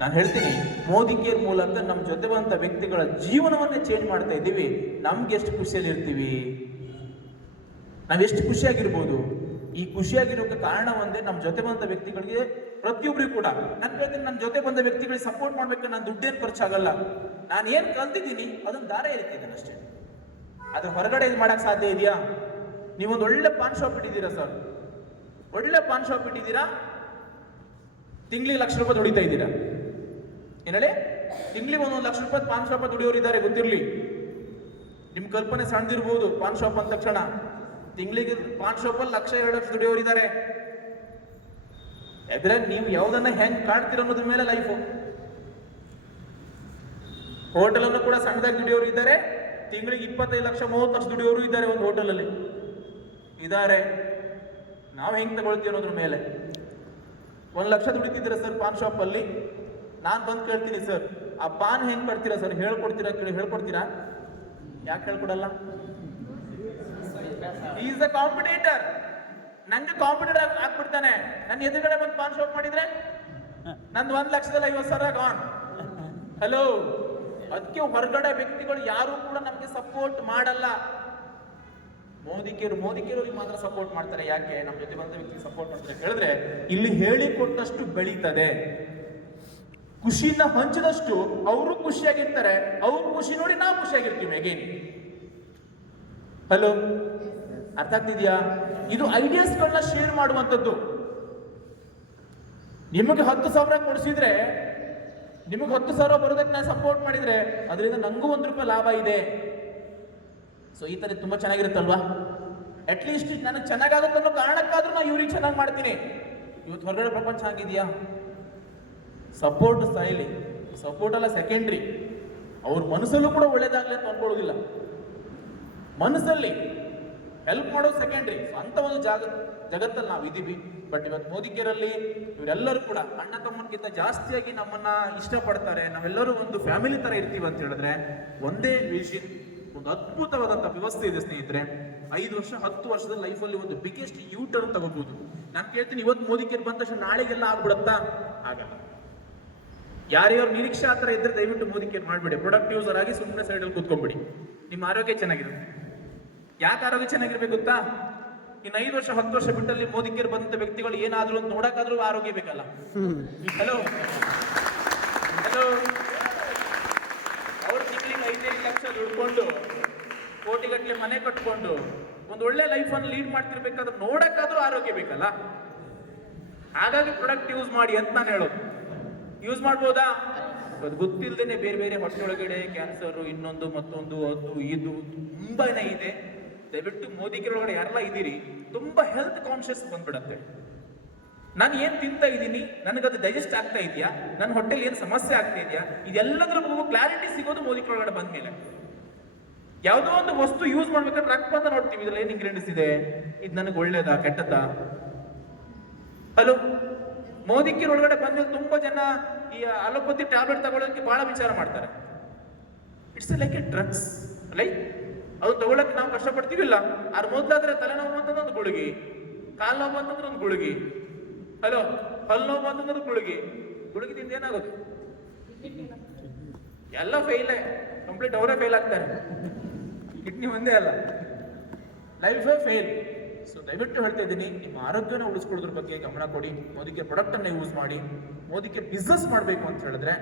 ನಾನು ಹೇಳ್ತೀನಿ, ಮೋದಿ ಕೇರ್ ಮೂಲಕ ನಮ್ಮ ಜೊತೆ ಬಂದ ವ್ಯಕ್ತಿಗಳ ಜೀವನವನ್ನೇ ಚೇಂಜ್ ಮಾಡ್ತಾ ಇದ್ದೀವಿ. ನಮ್ಗೆ ಎಷ್ಟು ಖುಷಿಯಲ್ಲಿ ಇರ್ತೀವಿ, ನಾವೆಷ್ಟು ಖುಷಿಯಾಗಿರ್ಬೋದು. ಈ ಖುಷಿಯಾಗಿರೋಕೆ ಕಾರಣ ಒಂದೇ, ನಮ್ಮ ಜೊತೆ ಬಂದ ವ್ಯಕ್ತಿಗಳಿಗೆ ಪ್ರತಿಯೊಬ್ಬರಿಗೂ ಕೂಡ ನಾನು ಹೇಳ್ತೀನಿ, ನನ್ನ ಜೊತೆ ಬಂದ ವ್ಯಕ್ತಿಗಳಿಗೆ ಸಪೋರ್ಟ್ ಮಾಡ್ಬೇಕು. ನಾನು ದುಡ್ಡೇನು ಖರ್ಚಾಗಲ್ಲ. ನಾನು ಏನ್ ಕಲ್ತಿದ್ದೀನಿ ಅದನ್ನ ದಾರ ಎರಿತಿದ್ದೇನೆ ಅಷ್ಟೇ. ಅದ್ರ ಹೊರಗಡೆ ಇದು ಮಾಡಕ್ ಸಾಧ್ಯ ಇದೆಯಾ? ನೀವೊಂದು ಒಳ್ಳೆ ಪಾನ್ ಶಾಪ್ ಇಟ್ಟಿದ್ದೀರಾ ಸರ್, ಒಳ್ಳೆ ಪಾನ್ ಶಾಪ್ ಇಟ್ಟಿದ್ದೀರಾ, ತಿಂಗಳಿಗೆ 1 ಲಕ್ಷ ರೂಪಾಯಿ ದುಡಿತಾ ಇದ್ದೀರಾ. ಏನ್ ಹೇಳಿ, ತಿಂಗಳಿಗೆ 1 ಲಕ್ಷ ರೂಪಾಯಿ ಪಾನ್ ಶಾಪ್ ದುಡಿಯೋರು ಇದ್ದಾರೆ, ಗೊತ್ತಿರ್ಲಿ. ನಿಮ್ ಕಲ್ಪನೆ ಸಣ್ಣದಿರ್ಬೋದು. ಪಾನ್ ಶಾಪ್ ಅಂದ ತಕ್ಷಣ ತಿಂಗಳಿಗೆ ಪಾನ್ ಶಾಪ್ ಅಲ್ಲಿ 1-2 ಲಕ್ಷ ದುಡಿಯೋರು ಇದ್ದಾರೆ. ಯಾದ್ರೆ ನೀವು ಯಾವ್ದನ್ನ ಹೆಂಗ್ ಕಾಡ್ತೀರ ಅನ್ನೋದ್ರ ಮೇಲೆ ಲೈಫು. ಹೋಟೆಲ್ ಅನ್ನು ಕೂಡ ಸಣ್ಣದಾಗಿ ದುಡಿಯೋರು ಇದ್ದಾರೆ, ತಿಂಗಳಿಗೆ 25-30 ಲಕ್ಷ ದುಡಿಯೋರು ಇದ್ದಾರೆ ಒಂದು ಹೋಟೆಲ್ ಅಲ್ಲಿ ಇದ್ದಾರೆ. ನಾವು ಹೆಂಗ್ ತಗೊಳ್ತೀವಿ ಅನ್ನೋದ್ರ ಮೇಲೆ. 1 ಲಕ್ಷ ದುಡಿತಿದ್ದೀರಾ ಸರ್ ಪಾನ್ ಶಾಪ್ ಅಲ್ಲಿ, ನಾನ್ ಬಂದು ಕೇಳ್ತೀನಿ ಸರ್ ಆ ಪಾನ್ ಹೆಂಗ್ ಕಟ್ತೀರಾ ಸರ್, ಹೇಳ್ಕೊಡ್ತೀರಾ ಕೇಳಿ, ಹೇಳ್ಕೊಡ್ತೀರಾ? ಯಾಕೆ ಹೇಳ್ಕೊಡಲ್ಲ? Is a competitor. ನಂಗೆ ಕಾಂಪಿಟೇಟರ್ ಆಗ್ಬಿಡ್ತಾನೆ. ನನ್ನ ಎದುರುಗಡೆ ಬಂದು ಪಾನ್ ಶಾಪ್ ಮಾಡಿದ್ರೆ ನಂದು 1,50,000 ಗಾನ್. ಹಲೋ, ಅದಕ್ಕೆ ಹೊರಗಡೆ ವ್ಯಕ್ತಿಗಳು ಯಾರು ಕೂಡ ನಮ್ಗೆ ಸಪೋರ್ಟ್ ಮಾಡಲ್ಲ. ಮೋದಿಕೇರಿಗೆ ಮಾತ್ರ ಸಪೋರ್ಟ್ ಮಾಡ್ತಾರೆ. ಯಾಕೆ? ನಮ್ಮ ಜೊತೆ ಬಂದ ವ್ಯಕ್ತಿ ಸಪೋರ್ಟ್ ಮಾಡ್ತಾರೆ ಹೇಳಿದ್ರೆ ಇಲ್ಲಿ ಹೇಳಿಕೊಟ್ಟಷ್ಟು ಬೆಳೀತದೆ. ಖುಷಿನ ಹಂಚಿದಷ್ಟು ಅವರು ಖುಷಿಯಾಗಿರ್ತಾರೆ. ಅವ್ರ ಖುಷಿ ನೋಡಿ ನಾವು ಖುಷಿಯಾಗಿರ್ತೀವಿ ಅಗೇನ್. ಹಲೋ, ಅರ್ಥ ಆಗ್ತಿದ್ಯಾ? ಇದು ಐಡಿಯಾಸ್ಗಳನ್ನ ಶೇರ್ ಮಾಡುವಂಥದ್ದು. ನಿಮಗೆ 10,000 ಕೊಡಿಸಿದ್ರೆ, ನಿಮಗೆ 10,000 ಬರೋದಕ್ಕೆ ನಾನು ಸಪೋರ್ಟ್ ಮಾಡಿದ್ರೆ ಅದರಿಂದ ನಂಗೂ 1 ರೂಪಾಯಿ ಲಾಭ ಇದೆ. ಸೊ ಈ ತರ ತುಂಬಾ ಚೆನ್ನಾಗಿರುತ್ತಲ್ವಾ? ಅಟ್ಲೀಸ್ಟ್ ನನಗೆ ಚೆನ್ನಾಗಾಗುತ್ತೆ ಅನ್ನೋ ಕಾರಣಕ್ಕಾದ್ರೂ ನಾನು ಇವ್ರಿಗೆ ಚೆನ್ನಾಗಿ ಮಾಡ್ತೀನಿ. ಇವತ್ತು ಹೊರಗಡೆ ಪ್ರಪಂಚ ಆಗಿದೆಯಾ? ಸಪೋರ್ಟ್ ಸಾಯಿಲಿ, ಸಪೋರ್ಟ್ ಅಲ್ಲ ಸೆಕೆಂಡ್ರಿ. ಅವ್ರ ಮನಸ್ಸಲ್ಲೂ ಕೂಡ ಒಳ್ಳೇದಾಗ್ಲಿ ಅಂತ ಅನ್ಕೊಳ್ಳೋದಿಲ್ಲ. ಮನಸ್ಸಲ್ಲಿ ಹೆಲ್ಪ್ ಮಾಡೋದು ಸೆಕೆಂಡ್ರಿ. ಅಂತ ಒಂದು ಜಗತ್ತಲ್ಲಿ ನಾವು ಇದೀವಿ. ಬಟ್ ಇವತ್ತು ಮೋದಿ ಕೇರಲ್ಲಿ ಇವರೆಲ್ಲರೂ ಕೂಡ ಅಣ್ಣ ತಮ್ಮನಿಗಿಂತ ಜಾಸ್ತಿಯಾಗಿ ನಮ್ಮನ್ನ ಇಷ್ಟಪಡ್ತಾರೆ. ನಾವೆಲ್ಲರೂ ಒಂದು ಫ್ಯಾಮಿಲಿ ತರ ಇರ್ತೀವಿ ಅಂತ ಹೇಳಿದ್ರೆ ಒಂದೇ ವಿಷನ್, ಒಂದು ಅದ್ಭುತವಾದಂತ ವ್ಯವಸ್ಥೆ ಇದೆ ಸ್ನೇಹಿತರೆ. 5 ವರ್ಷ 10 ವರ್ಷದ ಲೈಫಲ್ಲಿ ಒಂದು ಬಿಗ್ಗೆಸ್ಟ್ ಯೂ ಟರ್ನ್ ತಗೋಬಹುದು. ನಾನು ಕೇಳ್ತೀನಿ, ಇವತ್ತು ಮೋದಿ ಕೇರ್ ಬಂದ ತಕ್ಷಣ ನಾಳೆಗೆಲ್ಲ ಆಗ್ಬಿಡುತ್ತಾ? ಆಗಲ್ಲ. ಯಾರ್ಯಾರು ನಿರೀಕ್ಷೆ ಆ ಥರ ಇದ್ರೆ ದಯವಿಟ್ಟು ಮೋದಿ ಕೇರ್ ಮಾಡಬೇಡಿ. ಪ್ರೊಡಕ್ಟ್ ಯೂಸರ್ ಆಗಿ ಸುಮ್ಮನೆ ಸೈಡಲ್ಲಿ ಕೂತ್ಕೊಂಡ್ಬಿಡಿ. ನಿಮ್ಮ ಆರೋಗ್ಯ ಚೆನ್ನಾಗಿರುತ್ತೆ. ಯಾಕೆ ಆರೋಗ್ಯ ಚೆನ್ನಾಗಿರ್ಬೇಕು ಗೊತ್ತಾ? ಇನ್ನು 5 ವರ್ಷ 10 ವರ್ಷ ಬಿಟ್ಟಲ್ಲಿ ಮೋದಿ ಕೇರ್ ಬಂದಂತ ವ್ಯಕ್ತಿಗಳು ಏನಾದ್ರು ಅಂತ ನೋಡಕ್ಕಾದ್ರೂ ಆರೋಗ್ಯ ಬೇಕಲ್ಲ. ಹಲೋ ಹಲೋ, ಅವ್ರ ತಿಂಗಳಿಗೆ 5-5 ಲಕ್ಷ ದುಡ್ಕೊಂಡು ಕೋಟಿಗಟ್ಟಲೆ ಮನೆ ಕಟ್ಕೊಂಡು ಒಂದು ಒಳ್ಳೆ ಲೈಫನ್ನು ಲೀಡ್ ಮಾಡ್ತಿರ್ಬೇಕಾದ್ರೆ ನೋಡಕ್ಕಾದ್ರೂ ಆರೋಗ್ಯ ಬೇಕಲ್ಲ. ಹಾಗಾಗಿ ಪ್ರಾಡಕ್ಟ್ ಯೂಸ್ ಮಾಡಿ ಅಂತ ನಾನು ಹೇಳೋದು. ಯೂಸ್ ಮಾಡ್ಬೋದಾ? ಅದು ಗೊತ್ತಿಲ್ಲದೇನೆ ಬೇರೆ ಬೇರೆ ಹೊಟ್ಟೆ ಒಳಗಡೆ ಕ್ಯಾನ್ಸರ್, ಇನ್ನೊಂದು ಮತ್ತೊಂದು, ಅದು ಇದು ತುಂಬಾನೇ ಇದೆ. ದಯವಿಟ್ಟು ಮೋದಿಗೆ ಒಳಗಡೆ ಯಾರೆಲ್ಲ ಇದ್ದೀರಿ, ತುಂಬಾ ಹೆಲ್ತ್ ಕಾನ್ಶಿಯಸ್ ಬಂದ್ಬಿಡತ್ತೆ. ನಾನು ಏನ್ ತಿಂತಾ ಇದ್ದೀನಿ, ನನಗದು ಡೈಜೆಸ್ಟ್ ಆಗ್ತಾ ಇದೆಯಾ, ನನ್ನ ಹೊಟ್ಟೆಲಿ ಏನು ಸಮಸ್ಯೆ ಆಗ್ತಾ ಇದೆಯಾ, ಇದೆಲ್ಲದ್ರ ಬಗ್ಗೆ ಕ್ಲಾರಿಟಿ ಸಿಗೋದು ಮೋದಿ ಒಳಗಡೆ ಬಂದ್ಮೇಲೆ. ಯಾವುದೋ ಒಂದು ವಸ್ತು ಯೂಸ್ ಮಾಡ್ಬೇಕಾದ್ರೆ ರಕ್ತ ಅಂತ ನೋಡ್ತೀವಿ, ಇದ್ರಲ್ಲಿ ಏನ್ ಇಂಗ್ರೀಡಿಯೆಂಟ್ಸ್ ಇದೆ, ಇದು ನನಗೆ ಒಳ್ಳೇದಾ ಕೆಟ್ಟದ್ದಾ. ಹಲೋ, ಮೋದಿಗೆ ಒಳಗಡೆ ಬಂದ್ಮೇಲೆ ತುಂಬಾ ಜನ ಈ ಅಲೋಪತಿ ಟ್ಯಾಬ್ಲೆಟ್ ತಗೊಳ್ಳೋದಕ್ಕೆ ಬಹಳ ವಿಚಾರ ಮಾಡ್ತಾರೆ. It's like A drugs, like ಅದು ತಗೊಳಕ್ಕೆ ನಾವು ಕಷ್ಟಪಡ್ತೀವಿಲ್ಲ. ಅದ್ರ ಮೊದಲಾದ್ರೆ ತಲೆನೋವು ಅಂತಂದ್ರೆ ಒಂದು ಗುಳಿಗೆ, ಕಾಲು ನೋವು ಅಂತಂದ್ರೆ ಒಂದು ಗುಳಿಗೆ, ಹಲೋ ಹಲ್ಲು ನೋವು ಅಂತಂದ್ರೆ ಗುಳಿಗೆ. ಗುಳಿಗೆದಿಂದ ಏನಾಗೋದು? ಎಲ್ಲ ಫೇಲ್, ಕಂಪ್ಲೀಟ್ ಅವರೇ ಫೇಲ್ ಆಗ್ತಾರೆ. ಕಿಡ್ನಿ ಒಂದೇ ಅಲ್ಲ, ಲೈಫೇ ಫೇಲ್. ಸೊ ದಯವಿಟ್ಟು ಹೇಳ್ತಾ ಇದ್ದೀನಿ, ನಿಮ್ಮ ಆರೋಗ್ಯನ ಉಳಿಸ್ಕೊಳ್ಳೋದ್ರ ಬಗ್ಗೆ ಗಮನ ಕೊಡಿ. ಮೋದಿಗೆ ಪ್ರಾಡಕ್ಟ್ ಅನ್ನ ಯೂಸ್ ಮಾಡಿ. ಮೋದಿಗೆ ಬಿಸ್ನೆಸ್ ಮಾಡಬೇಕು ಅಂತ ಹೇಳಿದ್ರೆ,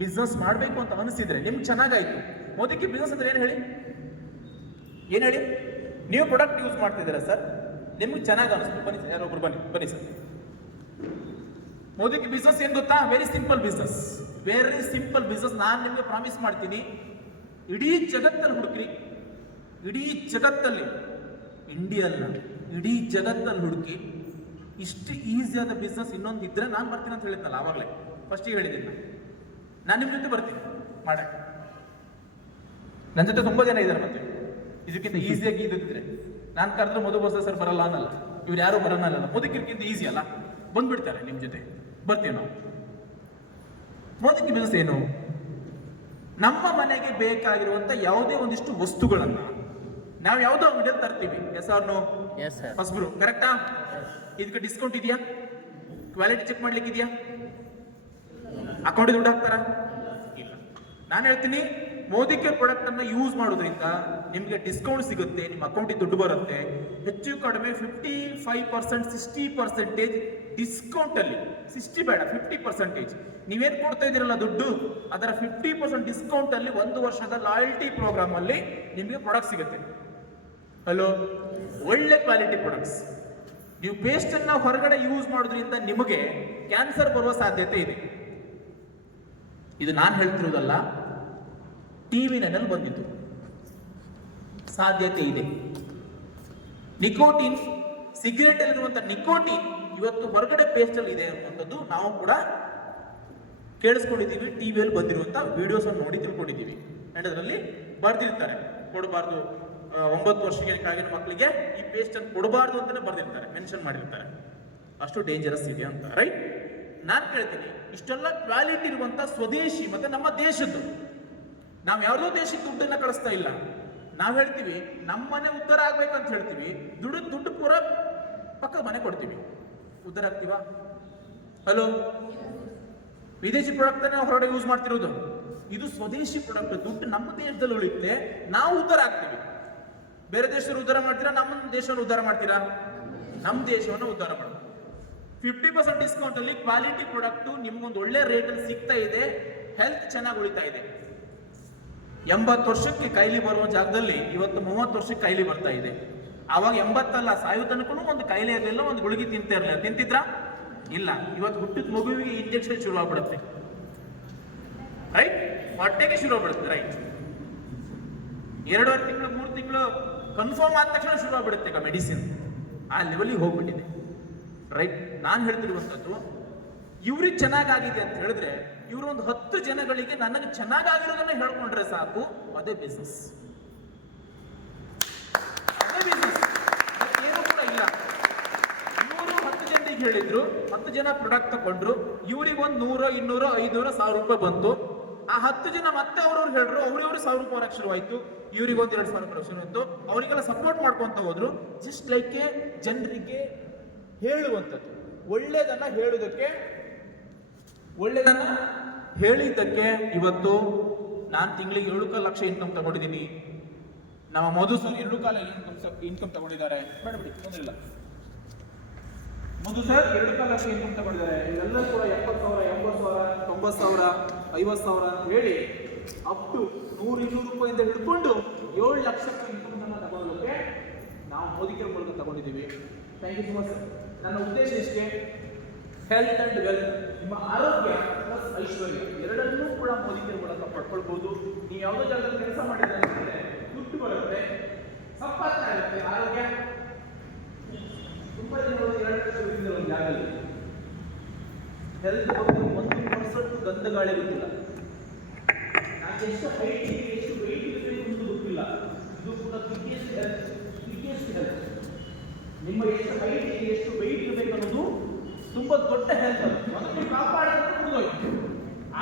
ಬಿಸ್ನೆಸ್ ಮಾಡಬೇಕು ಅಂತ ಅನಿಸಿದ್ರೆ ನಿಮ್ಗೆ ಚೆನ್ನಾಗಾಯ್ತು. ಮೋದಿಗೆ ಬಿಸ್ನೆಸ್ ಅಂದ್ರೆ ಏನು ಹೇಳಿ? ಏನ್ ಹೇಳಿ? ನೀವು ಪ್ರಾಡಕ್ಟ್ ಯೂಸ್ ಮಾಡ್ತಿದ್ದೀರಾ ಸರ್, ನಿಮ್ಗೆ ಚೆನ್ನಾಗಿ ಅನಿಸ್ತು, ಬನ್ನಿ ಸರ್, ಯಾರೊಬ್ರು ಬನ್ನಿ ಸರ್. ಮೋದಿಗೆ ಬಿಸ್ನೆಸ್ ಏನ್ ಗೊತ್ತಾ? Very simple business, very simple business. ನಾನು ನಿಮ್ಗೆ ಪ್ರಾಮಿಸ್ ಮಾಡ್ತೀನಿ, ಇಡೀ ಜಗತ್ತಲ್ಲಿ ಹುಡುಕ್ರಿ, ಇಡೀ ಜಗತ್ತಲ್ಲಿ, ಇಂಡಿಯಲ್ಲ ಇಡೀ ಜಗತ್ತಲ್ಲಿ ಹುಡುಕಿ, ಇಷ್ಟು ಈಸಿಯಾದ ಬಿಸ್ನೆಸ್ ಇನ್ನೊಂದು ಇದ್ರೆ ನಾನು ಬರ್ತೀನಿ ಅಂತ ಹೇಳಿದ್ನಲ್ಲ ಆವಾಗಲೇ, ಫಸ್ಟಿಗೆ ಹೇಳಿದ್ದೀನಿ. ನಾನು ನಿಮ್ಮ ಜೊತೆ ಬರ್ತೀನಿ ಮಾಡಕ್ಕೆ. ನನ್ನ ಜೊತೆ ತುಂಬಾ ಜನ ಇದ್ದಾರೆ, ಮತ್ತೆ ಇದಕ್ಕಿಂತ ಈಸಿಯಾಗಿ ಇದ್ರೆ ನಾನು ಕರೆದ್ರೆ ಮಧು ಬಸ ಸರ್ ಬರಲ್ಲ ಅನ್ನಲ್ಲ, ಇವ್ರು ಯಾರು ಬರಲ್ಲ ಅನ್ನಲ್ಲ. ಮೋದಿಗಿಂತ ಈಸಿ ಅಲ್ಲ, ಬಂದ್ಬಿಡ್ತಾರೆ ನಿಮ್ಮ ಜೊತೆ, ಬರ್ತೀವಿ ನಾವು. ಮೋದಿಗೆ ಬಿಸ್ನೆಸ್ ಏನು? ನಮ್ಮ ಮನೆಗೆ ಬೇಕಾಗಿರುವಂತ ಯಾವುದೇ ಒಂದಿಷ್ಟು ವಸ್ತುಗಳನ್ನ ನಾವು ಯಾವುದೋ ಅಂಗಡಿಯಲ್ಲಿ ತರ್ತೀವಿ. S R no? ಫಸ್ಟ್ರು ಕರೆಕ್ಟಾ? ಇದಕ್ಕೆ ಡಿಸ್ಕೌಂಟ್ ಇದೆಯಾ? ಕ್ವಾಲಿಟಿ ಚೆಕ್ ಮಾಡ್ಲಿಕ್ಕೆ ಇದೆಯಾ? ಅಕೌಂಟಿಗೆ ದುಡ್ಡು ಹಾಕ್ತಾರ? ಇಲ್ಲ. ನಾನು ಹೇಳ್ತೀನಿ, ಮೋದಿ ಕೇರ್ ಪ್ರಾಡಕ್ಟ್ ಅನ್ನ ಯೂಸ್ ಮಾಡೋದ್ರಿಂದ ನಿಮ್ಗೆ ಡಿಸ್ಕೌಂಟ್ ಸಿಗುತ್ತೆ, ನಿಮ್ಮ ಅಕೌಂಟಿಗೆ ದುಡ್ಡು ಬರುತ್ತೆ. ಹೆಚ್ಚು ಕಡಿಮೆ 55%, 60% ಡಿಸ್ಕೌಂಟ್ ಅಲ್ಲಿ, 60 ಬೇಡ 50%. ನೀವೇನ್ ಕೊಡ್ತಾ ಇದೀರಲ್ಲ ದುಡ್ಡು, ಅದರ 50% ಡಿಸ್ಕೌಂಟ್ ಅಲ್ಲಿ 1 ವರ್ಷದ ಲಾಯಲ್ಟಿ ಪ್ರೋಗ್ರಾಮ್ ಅಲ್ಲಿ ನಿಮ್ಗೆ ಪ್ರಾಡಕ್ಟ್ ಸಿಗುತ್ತೆ. ಹಲೋ, ಒಳ್ಳೆ ಕ್ವಾಲಿಟಿ ಪ್ರಾಡಕ್ಟ್ಸ್. ನೀವು ಪೇಸ್ಟ್ ಅನ್ನ ಹೊರಗಡೆ ಯೂಸ್ ಮಾಡೋದ್ರಿಂದ ನಿಮಗೆ ಕ್ಯಾನ್ಸರ್ ಬರುವ ಸಾಧ್ಯತೆ ಇದೆ. ಇದು ನಾನು ಹೇಳ್ತಿರೋದಲ್ಲ, ಟಿವಿನಲ್ಲಿ ಬಂದಿತ್ತು, ಸಾಧ್ಯತೆ ಇದೆ. ನಿಕೋಟಿನ್, ಸಿಗರೇಟ್ ಅಲ್ಲಿರುವಂತ ನಿಕೋಟಿನ್ ಇವತ್ತು ಹೊರಗಡೆ ಪೇಸ್ಟ್ ಅಲ್ಲಿ ಇದೆ ಅನ್ನುವಂಥದ್ದು ನಾವು ಕೂಡ ಕೇಳಿಸ್ಕೊಂಡಿದ್ದೀವಿ, ಟಿವಿಯಲ್ಲಿ ಬಂದಿರುವಂತ ವಿಡಿಯೋಸ್ ಅನ್ನು ನೋಡಿ ತಿಳ್ಕೊಂಡಿದ್ದೀವಿ. ಅಂಡ್ ಅದರಲ್ಲಿ ಬರ್ದಿರ್ತಾರೆ, ಕೊಡಬಾರ್ದು, 9 ವರ್ಷಕ್ಕೆ ಕೆಳಗಿನ ಮಕ್ಕಳಿಗೆ ಈ ಪೇಸ್ಟ್ ಅನ್ನು ಕೊಡಬಾರ್ದು ಅಂತಾನೆ ಬರ್ದಿರ್ತಾರೆ, ಮೆನ್ಷನ್ ಮಾಡಿರ್ತಾರೆ. ಅಷ್ಟು ಡೇಂಜರಸ್ ಇದೆ ಅಂತ, ರೈಟ್? ನಾನು ಕೇಳ್ತೀನಿ, ಇಷ್ಟೆಲ್ಲ ಕ್ವಾಲಿಟಿ ಇರುವಂತ ಸ್ವದೇಶಿ ಮತ್ತೆ ನಮ್ಮ ದೇಶದ್ದು, ನಾವು ಯಾವುದೋ ದೇಶಕ್ಕೆ ದುಡ್ಡನ್ನ ಕಳಿಸ್ತಾ ಇಲ್ಲ. ನಾವು ಹೇಳ್ತೀವಿ ನಮ್ಮನೆ ಉದ್ಧಾರ ಆಗ್ಬೇಕಂತ ಹೇಳ್ತೀವಿ, ದುಡ್ಡು ಪೂರ ಪಕ್ಕ ಮನೆ ಕೊಡ್ತೀವಿ, ಉದ್ಧಾರ ಆಗ್ತೀವ? ಹಲೋ, ವಿದೇಶಿ ಪ್ರಾಡಕ್ಟ್ ನಾವು ಹೊರಗಡೆ ಯೂಸ್ ಮಾಡ್ತಿರೋದು, ಇದು ಸ್ವದೇಶಿ ಪ್ರಾಡಕ್ಟ್. ದುಡ್ಡು ನಮ್ಮ ದೇಶದಲ್ಲಿ ಉಳಿಯುತ್ತೆ, ನಾವು ಉದ್ಧಾರ ಆಗ್ತೀವಿ. ಬೇರೆ ದೇಶದಲ್ಲಿ ಉದ್ಧಾರ ಮಾಡ್ತೀರಾ, ನಮ್ಮ ದೇಶವನ್ನು ಉದ್ಧಾರ ಮಾಡ್ತೀರಾ? ನಮ್ಮ ದೇಶವನ್ನು ಉದ್ಧಾರ ಮಾಡೋದು. 50% ಡಿಸ್ಕೌಂಟ್ ಅಲ್ಲಿ ಕ್ವಾಲಿಟಿ ಪ್ರಾಡಕ್ಟ್ ನಿಮ್ಗೊಂದು ಒಳ್ಳೆ ರೇಟ್ ಅಲ್ಲಿ ಸಿಗ್ತಾ ಇದೆ, ಹೆಲ್ತ್ ಚೆನ್ನಾಗಿ ಉಳಿತಾ ಇದೆ. 80 ವರ್ಷಕ್ಕೆ ಕೈಲಿ ಬರುವ ಜಾಗದಲ್ಲಿ ಇವತ್ತು 30 ವರ್ಷಕ್ಕೆ ಕೈಲಿ ಬರ್ತಾ ಇದೆ. ಅವಾಗ 80 ಅಲ್ಲ, ಸಾಯೋ ತನಕನೂ ಒಂದು ಕಾಯಿಲೆ ಇರಲಿಲ್ಲ, ಒಂದು ಗುಳಿಗೆ ತಿಂತಿರ್ಲಿಲ್ಲ. ತಿಂತಿದ್ರಾ? ಇಲ್ಲ. ಇವತ್ತು ಹುಟ್ಟಿದ ಮಗುವಿಗೆ ಇಂಜೆಕ್ಷನ್ ಶುರು ಆಗ್ಬಿಡುತ್ತೆ, ರೈಟ್? ಹೊಟ್ಟೆಗೆ ಶುರು ಆಗ್ಬಿಡುತ್ತೆ, ರೈಟ್? 2.5 ತಿಂಗಳು 3 ತಿಂಗಳು ಕನ್ಫರ್ಮ್ ಆದ ತಕ್ಷಣ ಶುರು ಆಗ್ಬಿಡುತ್ತೆ ಈಗ ಮೆಡಿಸಿನ್. ಆ ಲೆವೆಲ್ಗೆ ಹೋಗ್ಬಿಟ್ಟಿದೆ, ರೈಟ್? ನಾನು ಹೇಳ್ತಿರುವಂಥದ್ದು, ಇವ್ರಿಗೆ ಚೆನ್ನಾಗಾಗಿದೆ ಅಂತ ಹೇಳಿದ್ರೆ ಇವರು ಒಂದು 10 ಜನಗಳಿಗೆ ನನಗೆ ಚೆನ್ನಾಗಿರೋದನ್ನ ಹೇಳ್ಕೊಂಡ್ರೆ ಸಾಕು, ಅದೇ ಬಿಸ್ನೆಸ್. ಏನೂ ಕೂಡ ಇಲ್ಲ. ಇವರು 10 ಜನರಿಗೆ ಹೇಳಿದ್ರು, 10 ಜನ ಪ್ರಾಡಕ್ಟ್ ತಗೊಂಡ್ರು, ಇವ್ರಿಗೆ ಒಂದು 100, 200, 500, 1000 ರೂಪಾಯಿ ಬಂತು. ಆ 10 ಜನ ಮತ್ತೆ ಅವ್ರವ್ರು ಹೇಳ್ರು, ಅವ್ರವ್ರು 1000 ರೂಪಾಯಿ ಹೊರಕ್ಕೆ ಶುರುವಾಯ್ತು, ಇವ್ರಿಗೆ 1-2 ಸಾವಿರ ಶುರು ಆಯ್ತು. ಅವರಿಗೆಲ್ಲ ಸಪೋರ್ಟ್ ಮಾಡ್ಕೊಂತ ಹೋದ್ರು. ಜಸ್ಟ್ ಲೈಕ್ ಜನರಿಗೆ ಹೇಳುವಂಥದ್ದು, ಒಳ್ಳೇದನ್ನ ಹೇಳುವುದಕ್ಕೆ, ಒಳ್ಳೇದನ್ನ ಹೇಳಿದ್ದಕ್ಕೆ ಇವತ್ತು ನಾನು ತಿಂಗಳಿಗೆ 7 ಲಕ್ಷ ಇನ್ಕಮ್ ತಗೊಂಡಿದ್ದೀನಿ. ನಮ್ಮ ಮಧು ಸರ್ 2 ಕಾಲ ಇನ್ಕಮ್ ತಗೊಂಡಿದ್ದಾರೆ. ಬೇಡಬಿಡಿ, ತೊಂದರಿಲ್ಲ. ಮಧು ಸರ್ 2 ಲಕ್ಷ ಇನ್ಕಮ್ ತಗೊಂಡಿದ್ದಾರೆ. ಇವೆಲ್ಲ ಕೂಡ 70,000, 80,000, 90,000, 50,000 ಹೇಳಿ ಅಪ್ ಟು 100-200 ರೂಪಾಯಿಂದ ಹಿಡ್ಕೊಂಡು 7 ಲಕ್ಷ ಇನ್ಕಮ್ ತಗೊಳ್ಳೋಕೆ ಮೋದಿಕೇರ್ ಮೂಲಕ ತಗೊಂಡಿದ್ದೀವಿ. Thank you so much. ನನ್ನ ಉದ್ದೇಶ ಇಷ್ಟೇ, ಹೆಲ್ತ್ ಅಂಡ್ ವೆಲ್ತ್, ನಿಮ್ಮ ಆರೋಗ್ಯ ಪ್ಲಸ್ ಐಶ್ವರ್ಯ ಎರಡನ್ನೂ ಕೂಡ ಮೋದಿಕೇರ್ ಮೂಲಕ ಪಡ್ಕೊಳ್ಬಹುದು. ನೀವು ಯಾವುದೋ ಜಾಗದಲ್ಲಿ ಕೆಲಸ ಮಾಡಿದ್ರೆ ಅಂತಂದ್ರೆ ದುಡ್ಡು ಬರುತ್ತೆ, ಸಂಪಾದನೆ ಆಗುತ್ತೆ, ಆರೋಗ್ಯ ತುಂಬಾ ಜನ 2 ಲಕ್ಷ ಇದ್ದಿಲ್ಲ ಒಂದು ಜಾಗದಲ್ಲಿ, ಹೆಲ್ತ್ ಬಗ್ಗೆ 1% ಗಂಧ ಗಾಳಿ ಗೊತ್ತಿಲ್ಲ, ನಾನು ಎಷ್ಟು ಹೈಟ್ ಎಷ್ಟು ವೆಯ್ಟ್ ಇರಬೇಕು ಅಂತ ಗೊತ್ತಿಲ್ಲ. ಇದು ಕೂಡ ಬಿಗ್ಗೆಸ್ಟ್ ಹೆಲ್ತ್. ನಿಮ್ಮ ಎಷ್ಟು ಹೈಟ್ ಎಷ್ಟು ವೆಯ್ಟ್ ಇರಬೇಕು ಅನ್ನೋದು ತುಂಬಾ ದೊಡ್ಡ ಹೆಲ್ತ್. ಅದನ್ನು ಕಾಪಾಡೋದು ಮುಗಿದೋಯ್ತು.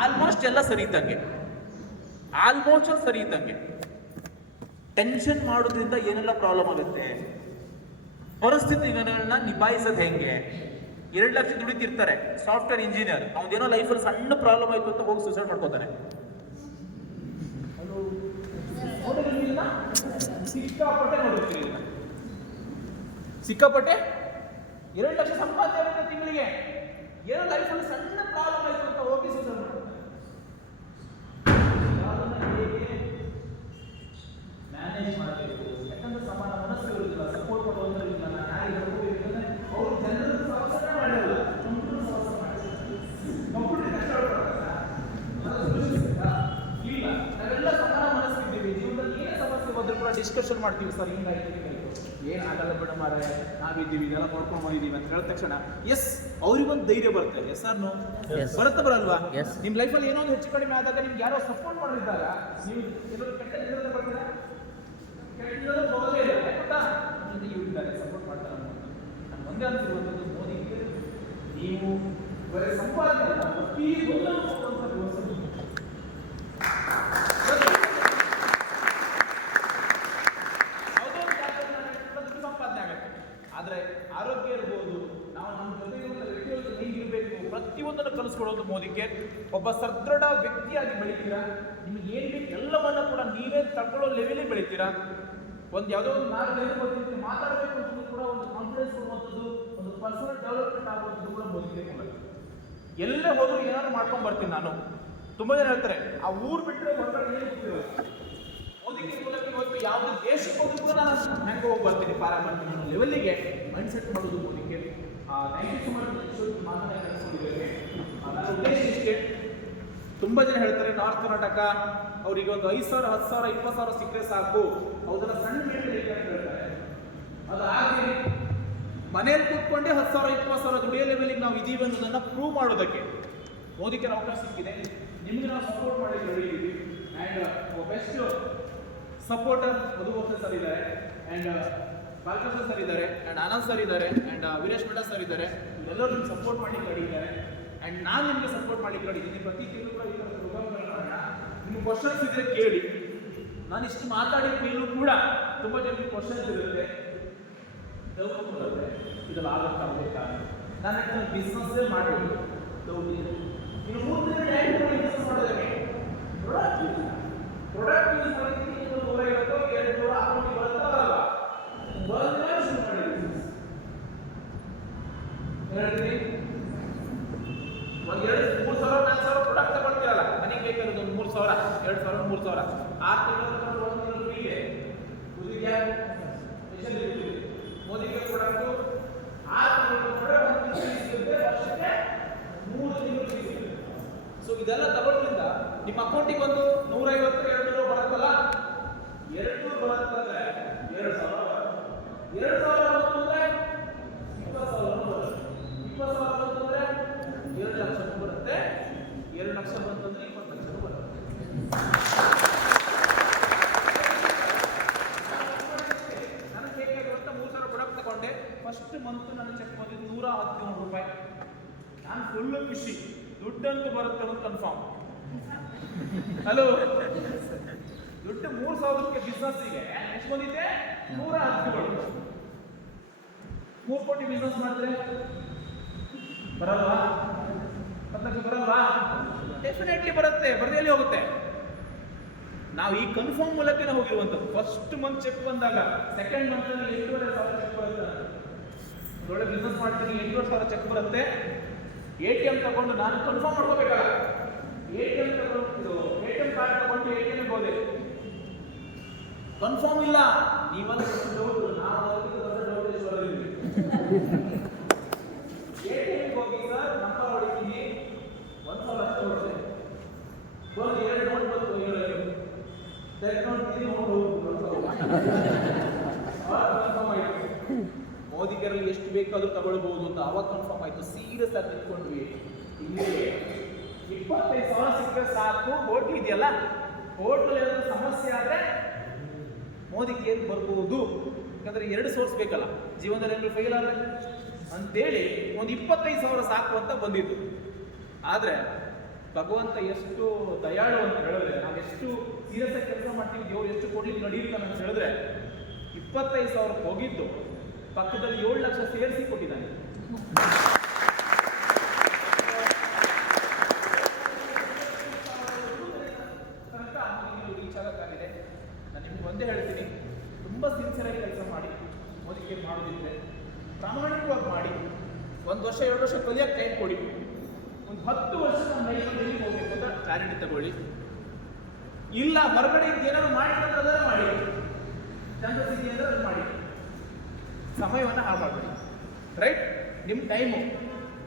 ಆಲ್ಮೋಸ್ಟ್ ಎಲ್ಲ ಸರಿ ಇದ್ದಂಗೆ, ಆಲ್ಮೋಸ್ಟ್ ಸರಿ ಇದ್ದಂಗೆ. ಟೆನ್ಷನ್ ಮಾಡೋದ್ರಿಂದ ಏನೆಲ್ಲ ಪ್ರಾಬ್ಲಮ್ ಆಗುತ್ತೆ, ಪರಿಸ್ಥಿತಿಗಳನ್ನ ನಿಭಾಯಿಸೋದು ಹೆಂಗೆ. 2 ಲಕ್ಷ ದುಡಿತಿರ್ತಾರೆ, ಸಾಫ್ಟ್ವೇರ್ ಇಂಜಿನಿಯರ್, ಅವನೇನೋ ಲೈಫಲ್ಲಿ ಸಣ್ಣ ಪ್ರಾಬ್ಲಮ್ ಆಯ್ತು ಅಂತ ಹೋಗಿ ಸೂಸೈಡ್ ಮಾಡ್ಕೋತಾನೆ. ಸಿಕ್ಕಾಪಟ್ಟೆ ನೋಡಿರ್ತೀರಿ, ಸಿಕ್ಕಾಪಟ್ಟೆ 2 ಲಕ್ಷ ಸಂಪಾದನೆ ಆಗುತ್ತೆ ತಿಂಗಳಿಗೆ, ಏನೋ ಲೈಫಲ್ಲಿ ಸಣ್ಣ ಪ್ರಾಬ್ಲಮ್ ಆಯ್ತು ಅಂತ ಹೋಗಿ ಸೂಸೈಡ್ ಮಾಡ್ತಾರೆ. ಮ್ಯಾನೇಜ್ ಮಾಡಬೇಕು, ಯಾಕಂದ್ರೆ ಸಮಾನ ಮನಸ್ಸು ಇರುವುದಿಲ್ಲ, ಸಪೋರ್ಟ್ ಕೊಡುವಂಥದ್ದಿಲ್ಲ. ನಾನು ಯಾರಿಗೆ ಹೇಳ್ಬೇಕಂದ್ರೆ ಅವರು ಜನರ ಸಹವಾಸ ಮಾಡಲ್ಲ, ಕಂಪ್ಯೂಟರ್ ಸಹವಾಸ ಮಾಡ್ತಾರೆ. ಕಂಪ್ಯೂಟರ್ ಇಲ್ಲ, ನಾವೆಲ್ಲ ಸಮಾನ ಮನಸ್ಸಿದ್ದೀವಿ. ಜೀವನದಲ್ಲಿ ಏನೇ ಸಮಸ್ಯೆ ಬಂದರೂ ಕೂಡ ಡಿಸ್ಕಷನ್ ಮಾಡ್ತೀವಿ. ಸರ್ ಹಿಂಗಾಯ್ತು ಏನಾಗಲ್ಲ ಬೇಡ ಮಾರ, ನಾವಿದ್ದೀವಿ, ಇದೆಲ್ಲ ನೋಡ್ಕೊಂಡು ಬಂದಿದ್ದೀವಿ ಅಂತ ಹೇಳಿದ ತಕ್ಷಣ ಎಸ್ ಅವ್ರಿಗೊಂದು ಧೈರ್ಯ ಬರುತ್ತೆ. ಎಸ್ ಆರ್ ನೋ ಬರುತ್ತೆ, ಬರಲ್ವಾ? ನಿಮ್ಮ ಲೈಫಲ್ಲಿ ಏನೋ ಒಂದು ಹೆಚ್ಚು ಕಡಿಮೆ ಆದಾಗ ನಿಮ್ಗೆ ಯಾರೋ ಸಪೋರ್ಟ್ ಮಾಡಿದಾಗ ನೀವು ಕೆಲವರು ಕೆಟ್ಟ ನಿರ್ಧಾರ ಬರ್ತೀರಾ, ಇದ್ದಾರೆ ಸಪೋರ್ಟ್ ಮಾಡ್ತಾರೆ. ನಾನು ಒಂದೇ ಅಂತಿರುವಂಥದ್ದು, ಮೋದಿಗೆ ನೀವು ಬರೀ ಸಂಪಾದನೆ ಅಲ್ಲ, ಪ್ರತಿಯೊಂದನ್ನು ಸಂಪಾದನೆ ಆಗುತ್ತೆ. ಆದರೆ ಆರೋಗ್ಯ ಇರ್ಬೋದು, ನಾವು ನಮ್ಮ ಜೊತೆ ಇರುವಂಥ ವ್ಯಕ್ತಿಗಳು ಹೇಗಿರಬೇಕು ಪ್ರತಿಯೊಂದನ್ನು ಕಲಿಸ್ಕೊಡೋದು ಮೋದಿಗೆ. ಒಬ್ಬ ಸದೃಢ ವ್ಯಕ್ತಿಯಾಗಿ ಬೆಳಿತೀರಾ, ನಿಮ್ಗೆ ಏನು ಬೇಕು ಎಲ್ಲವನ್ನ ಕೂಡ ನೀವೇ ತಗೊಳ್ಳೋ ಲೆವೆಲಿಗೆ ಬೆಳಿತೀರಾ. ಒಂದು ಯಾವುದೋ ಒಂದು ಮಾರ್ಗದಲ್ಲಿ ಮಾತಾಡಬೇಕು ಅಂತ ಕೂಡ ಒಂದು ಕಾನ್ಫಿಡೆನ್ಸ್ ಕೊಡುವಂಥದ್ದು, ಒಂದು ಪರ್ಸನಲ್ ಡೆವಲಪ್ಮೆಂಟ್ ಆಗುವಂಥದ್ದು ಕೂಡ ಮೋದಿಗೆ ಮೂಲಕ. ಎಲ್ಲೇ ಹೋದರೂ ಏನಾದ್ರು ಮಾಡ್ಕೊಂಡು ಬರ್ತೀನಿ ನಾನು. ತುಂಬ ಜನ ಹೇಳ್ತಾರೆ ಆ ಊರು ಬಿಟ್ಟರೆ ಹೊರಗಡೆ ಏನು ಗೊತ್ತಿರೋದು. ಮೋದಿಗೆ ಮೂಲಕ ಇವತ್ತು ಯಾವುದೇ ದೇಶಕ್ಕೆ ಹೋದ್ರು ಕೂಡ ನಾನು ಹೆಂಗೆ ಹೋಗಿ ಬರ್ತೀನಿ, ಪಾರ ಮಾಡ್ತೀನಿ ಅನ್ನೋ ಲೆವೆಲ್ಲಿಗೆ ಮೈಂಡ್ ಸೆಟ್ ಮಾಡೋದು ಮೋದಿಗೆ. Thank you so much. ಮಾತನಾಡಿ ನಡೆಸ್ಕೊಂಡಿದ್ದೇವೆ. ನನ್ನ ಉದ್ದೇಶ ಇಷ್ಟೇ. ತುಂಬ ಜನ ಹೇಳ್ತಾರೆ ನಾರ್ತ್ ಕರ್ನಾಟಕ ಅವರಿಗೆ ಒಂದು 5,000, 10,000, 20,000 ಸಿಕ್ಕರೆ ಸಾಕು, ಅದನ್ನ ಸಣ್ಣ ಹೇಳ್ತಾರೆ. ಅದು ಹಾಗೆ ಮನೇಲಿ ಕೂತ್ಕೊಂಡೇ 10,000, 20,000 ದುಡಿಯೋ ಲೆವೆಲಿಗೆ ನಾವು ಇದೀವಿ ಅನ್ನೋದನ್ನ ಪ್ರೂವ್ ಮಾಡೋದಕ್ಕೆ ಮೋದಿಗೆ ಅವಕಾಶ ಸಿಕ್ಕಿದೆ. ನಿಮ್ಗೆ ನಾವು ಸಪೋರ್ಟ್ ಮಾಡಿ ಹೇಳಿದ್ದೀವಿ. ಆ್ಯಂಡ್ ಬೆಸ್ಟ್ ಸಪೋರ್ಟರ್ ಮಧುಮೋಹನ್ ಸರ್ ಇದ್ದಾರೆ, ಆ್ಯಂಡ್ ಬಾಲಕೃಷ್ಣ ಸರ್ ಇದ್ದಾರೆ, ಆ್ಯಂಡ್ ಆನಂದ್ ಸರ್ ಇದ್ದಾರೆ, ಆ್ಯಂಡ್ ವೀರೇಶ್ ಮೇಡ ಸರ್ ಇದ್ದಾರೆ. ಎಲ್ಲರೂ ನಿಮ್ಗೆ ಸಪೋರ್ಟ್ ಮಾಡಿ ಕಡಿದ್ದಾರೆ, ಆ್ಯಂಡ್ ನಾನು ನಿಮಗೆ ಸಪೋರ್ಟ್ ಮಾಡಿ ಕಡಿದ್ದೀನಿ. ಪ್ರತಿ ತಿಂಗಳು ಕೂಡ ಈ ಥರ ಪ್ರೋಗ್ರಾಮ್ಗಳನ್ನ ಮಾಡೋಣ. ನಿಮ್ಗೆ ಕ್ವಶನ್ಸ್ ಇದ್ರೆ ಕೇಳಿ. ನಾನು ಇಷ್ಟು ಮಾತಾಡಿದ ಮೇಲೂ ಕೂಡ ತುಂಬ ಜನಕ್ಕೆ ಕ್ವಶನ್ಸ್ ಇರುತ್ತೆ, ಡೌಟ್ ಬರುತ್ತೆ, ಇದೆಲ್ಲ ಆಗುತ್ತಾ ನಾನು ಬಿಸ್ನೆಸ್ಸೇ ಮಾಡಬೇಕು. ಡೌಟ್ ಇದೆ. ಇನ್ನು 3 ದಿನ ಟೈಮ್ ಬಿಸ್ನೆಸ್ ಮಾಡೋದಕ್ಕೆ ಪ್ರಾಡಕ್ಟ್ ಯೂಸ್ ಮಾಡಿದ್ದೀನಿ. 150, 200 ಅಕೌಂಟಿಗೆ ಬರುತ್ತಲ್ಲ, ಬಂದ್ರೆ ಶುರು ಮಾಡಿ ಬಿಸ್ನೆಸ್ ಹೇಳ್ತೀನಿ. ಒಂದು 2,000, 3,000, 4,000 ಪ್ರಾಡಕ್ಟ್ ತಗೊಳ್ತೀರಲ್ಲ, ಮನೆಗೆ ಬೇಕಾಗಿರೋದು ಒಂದು 3,000, 2,000, 3,000, 6 ತಿಂಗಳು 1 ತಿಂಗಳು ಫ್ರೀಗೆ ಉದ್ಯೋಗ ಸ್ಪೆಷಲ್ ಇರ್ತೀವಿ. ಮೋದಿಗೆ ಪ್ರಾಡಕ್ಟು 6 ತಿಂಗಳು ಕೂಡ 1 ತಿಂಗಳು ಸಿಗುತ್ತೆ, ವರ್ಷಕ್ಕೆ 3 ತಿಂಗಳು ಸಿಗುತ್ತೆ. ಸೊ ಇದೆಲ್ಲ ತಗೊಳ್ಳೋದ್ರಿಂದ ನಿಮ್ಮ ಅಕೌಂಟಿಗೆ ಒಂದು 150, 200 ಬರುತ್ತಲ್ಲ, 200 ಬರುತ್ತಂದ್ರೆ 2,000 ಬರುತ್ತೆ. 2,000 ಬಂತಂದ್ರೆ 20,000 ಬರುತ್ತೆ. 20,000 ಬಂತಂದ್ರೆ 2 ಲಕ್ಷ ಬರುತ್ತೆ. 2 ಲಕ್ಷ ಬಂತಂದ್ರೆ 20 ಲಕ್ಷ ಬರುತ್ತೆ. ನನಗೆ ಬೇಕಾಗಿರುವಂಥ 3,000 ಪ್ರಾಡಕ್ಟ್ ತಗೊಂಡೆ. ಫಸ್ಟ್ ಮಂತ್ ನನ್ನ ಚೆಕ್ ಬಂದಿದ್ದು 117 ರೂಪಾಯಿ. ನಾನು ಫುಲ್ ಖುಷಿ, ದುಡ್ಡಂತೂ ಬರುತ್ತೆ ಅಂತ ಕನ್ಫರ್ಮ್. ಹಲೋ, ದುಡ್ಡು 3,000ಕ್ಕೆ ಬಿಸ್ನೆಸ್ಸಿಗೆ ಎಷ್ಟು ಬಂದಿದೆ? 110. 3 ಕೋಟಿ ಬಿಸ್ನೆಸ್ ಮಾಡಿದ್ರೆ ಬರಲ್ವಾ? 10 ಲಕ್ಷ ಬರಲ್ವಾ? ಡೆಫಿನೆಟ್ಲಿ ಬರುತ್ತೆ, ಬರದೇಲಿ ಹೋಗುತ್ತೆ. ನಾವು ಈ ಕನ್ಫರ್ಮ್ ಮೂಲಕನೇ ಹೋಗಿರುವಂಥದ್ದು. ಫಸ್ಟ್ ಮಂತ್ ಚೆಕ್ ಬಂದಾಗ ಸೆಕೆಂಡ್ ಮಂತಲ್ಲಿ 8,500 ಚೆಕ್ ಬರುತ್ತೆ. ಒಳ್ಳೆ ಬಿಸ್ನೆಸ್ ಮಾಡ್ತೀನಿ, 8,500 ಚೆಕ್ ಬರುತ್ತೆ. ATM ತಗೊಂಡು ನಾನು ಕನ್ಫರ್ಮ್ ಮಾಡ್ಕೋಬೇಕಲ್ಲ, ATM ತಗೊಂಡು ATM ಕಾರ್ಡ್ ತಗೊಂಡು ATM ಹೋದೆ, ಕನ್ಫರ್ಮ್ ಇಲ್ಲ. ನೀವಲ್ಲ ನಾವು ATM ಹೋಗಿ ಸರ್ ನಂಬರ್ ಹೊಡಿತೀನಿ 1,000 ಅಷ್ಟೇ ಹೊಡೆದೆ ಬಂದು 2 ನೋಟ್ ಬಂತು 500 ತೆಗೆದುಕೊಂಡು ಮೋದಿ ಕೇರಲ್ಲಿ ಎಷ್ಟು ಬೇಕಾದ್ರೂ ತಗೊಳ್ಬಹುದು ಅಂತ ಅವಾಗ ಕನ್ಫರ್ಮ್ ಆಯ್ತು. ಸೀರಿಯಸ್ ಆಗಿ ನಿಂತ್ಕೊಂಡ್ವಿ. ಇಲ್ಲಿ 25,000 ಸಿಕ್ಕರೆ ಸಾಕು. ಹೋಟ್ಲ್ ಇದೆಯಲ್ಲ, ಹೋಟ್ಲ್ ಏನಾದ್ರು ಸಮಸ್ಯೆ ಆದ್ರೆ ಮೋದಿ ಕೇರ್ ಬರ್ಬೋದು. ಯಾಕಂದ್ರೆ 2 ಸೋರ್ಸ್ ಬೇಕಲ್ಲ ಜೀವನದಲ್ಲಿ, ಏನಾದ್ರು ಫೇಲ್ ಆದ್ರೆ ಅಂತೇಳಿ ಒಂದು 25,000 ಸಾಕು ಅಂತ ಬಂದಿದ್ದು. ಆದ್ರೆ ಭಗವಂತ ಎಷ್ಟು ದಯಾಳು ಅಂತ ಹೇಳಿದ್ರೆ, ನಾವು ಎಷ್ಟು ಸೀರಿಯಸ್ ಆಗಿ ಕೆಲಸ ಮಾಡ್ತೀವಿ, ದೇವ್ರು ಎಷ್ಟು ಕೊಡ್ಲಿಕ್ಕೆ ನಡೆಯುತ್ತಾನೆ ಅಂತ ಹೇಳಿದ್ರೆ 25,000 ಹೋಗಿದ್ದು ಪಕ್ಕದಲ್ಲಿ 7 ಲಕ್ಷ ಸೇರಿಸಿ ಕೊಟ್ಟಿದ್ದಾನೆ. ರೀಚ್ ಆಗಕ್ಕಾಗಿದೆ. ನಾನು ನಿಮ್ಗೆ ಒಂದೇ ಹೇಳ್ತೀನಿ, ತುಂಬ ಸಿನ್ಸಿಯರಾಗಿ ಕೆಲಸ ಮಾಡಿ. ಮೋದಿ ಕೇರ್ ಮಾಡೋದಿದ್ರೆ ಪ್ರಾಮಾಣಿಕವಾಗಿ ಮಾಡಿ. 1 ವರ್ಷ 2 ವರ್ಷ ಕಲಿಯಕ್ಕೆ ಟೈಮ್ ಕೊಡಿ. ಒಂದು 10 ವರ್ಷ ನಮ್ಮ ಲೈಫಲ್ಲಿ ಹೋಗ್ಬೇಕು ಅಂತ ಕ್ಲಾರಿಟಿ ತಗೊಳ್ಳಿ. ಇಲ್ಲ ಹೊರಗಡೆ ಏನಾದ್ರು ಮಾಡಿದ್ರೆ ಅದನ್ನ ಮಾಡಿ, ಚಾನ್ಸಸ್ ಇದೆ ಅಂದ್ರೆ ಅದನ್ನ ಮಾಡಿ. ಸಮಯವನ್ನು ಹಾಳು ಮಾಡಬೇಡಿ. ರೈಟ್? ನಿಮ್ಮ ಟೈಮು,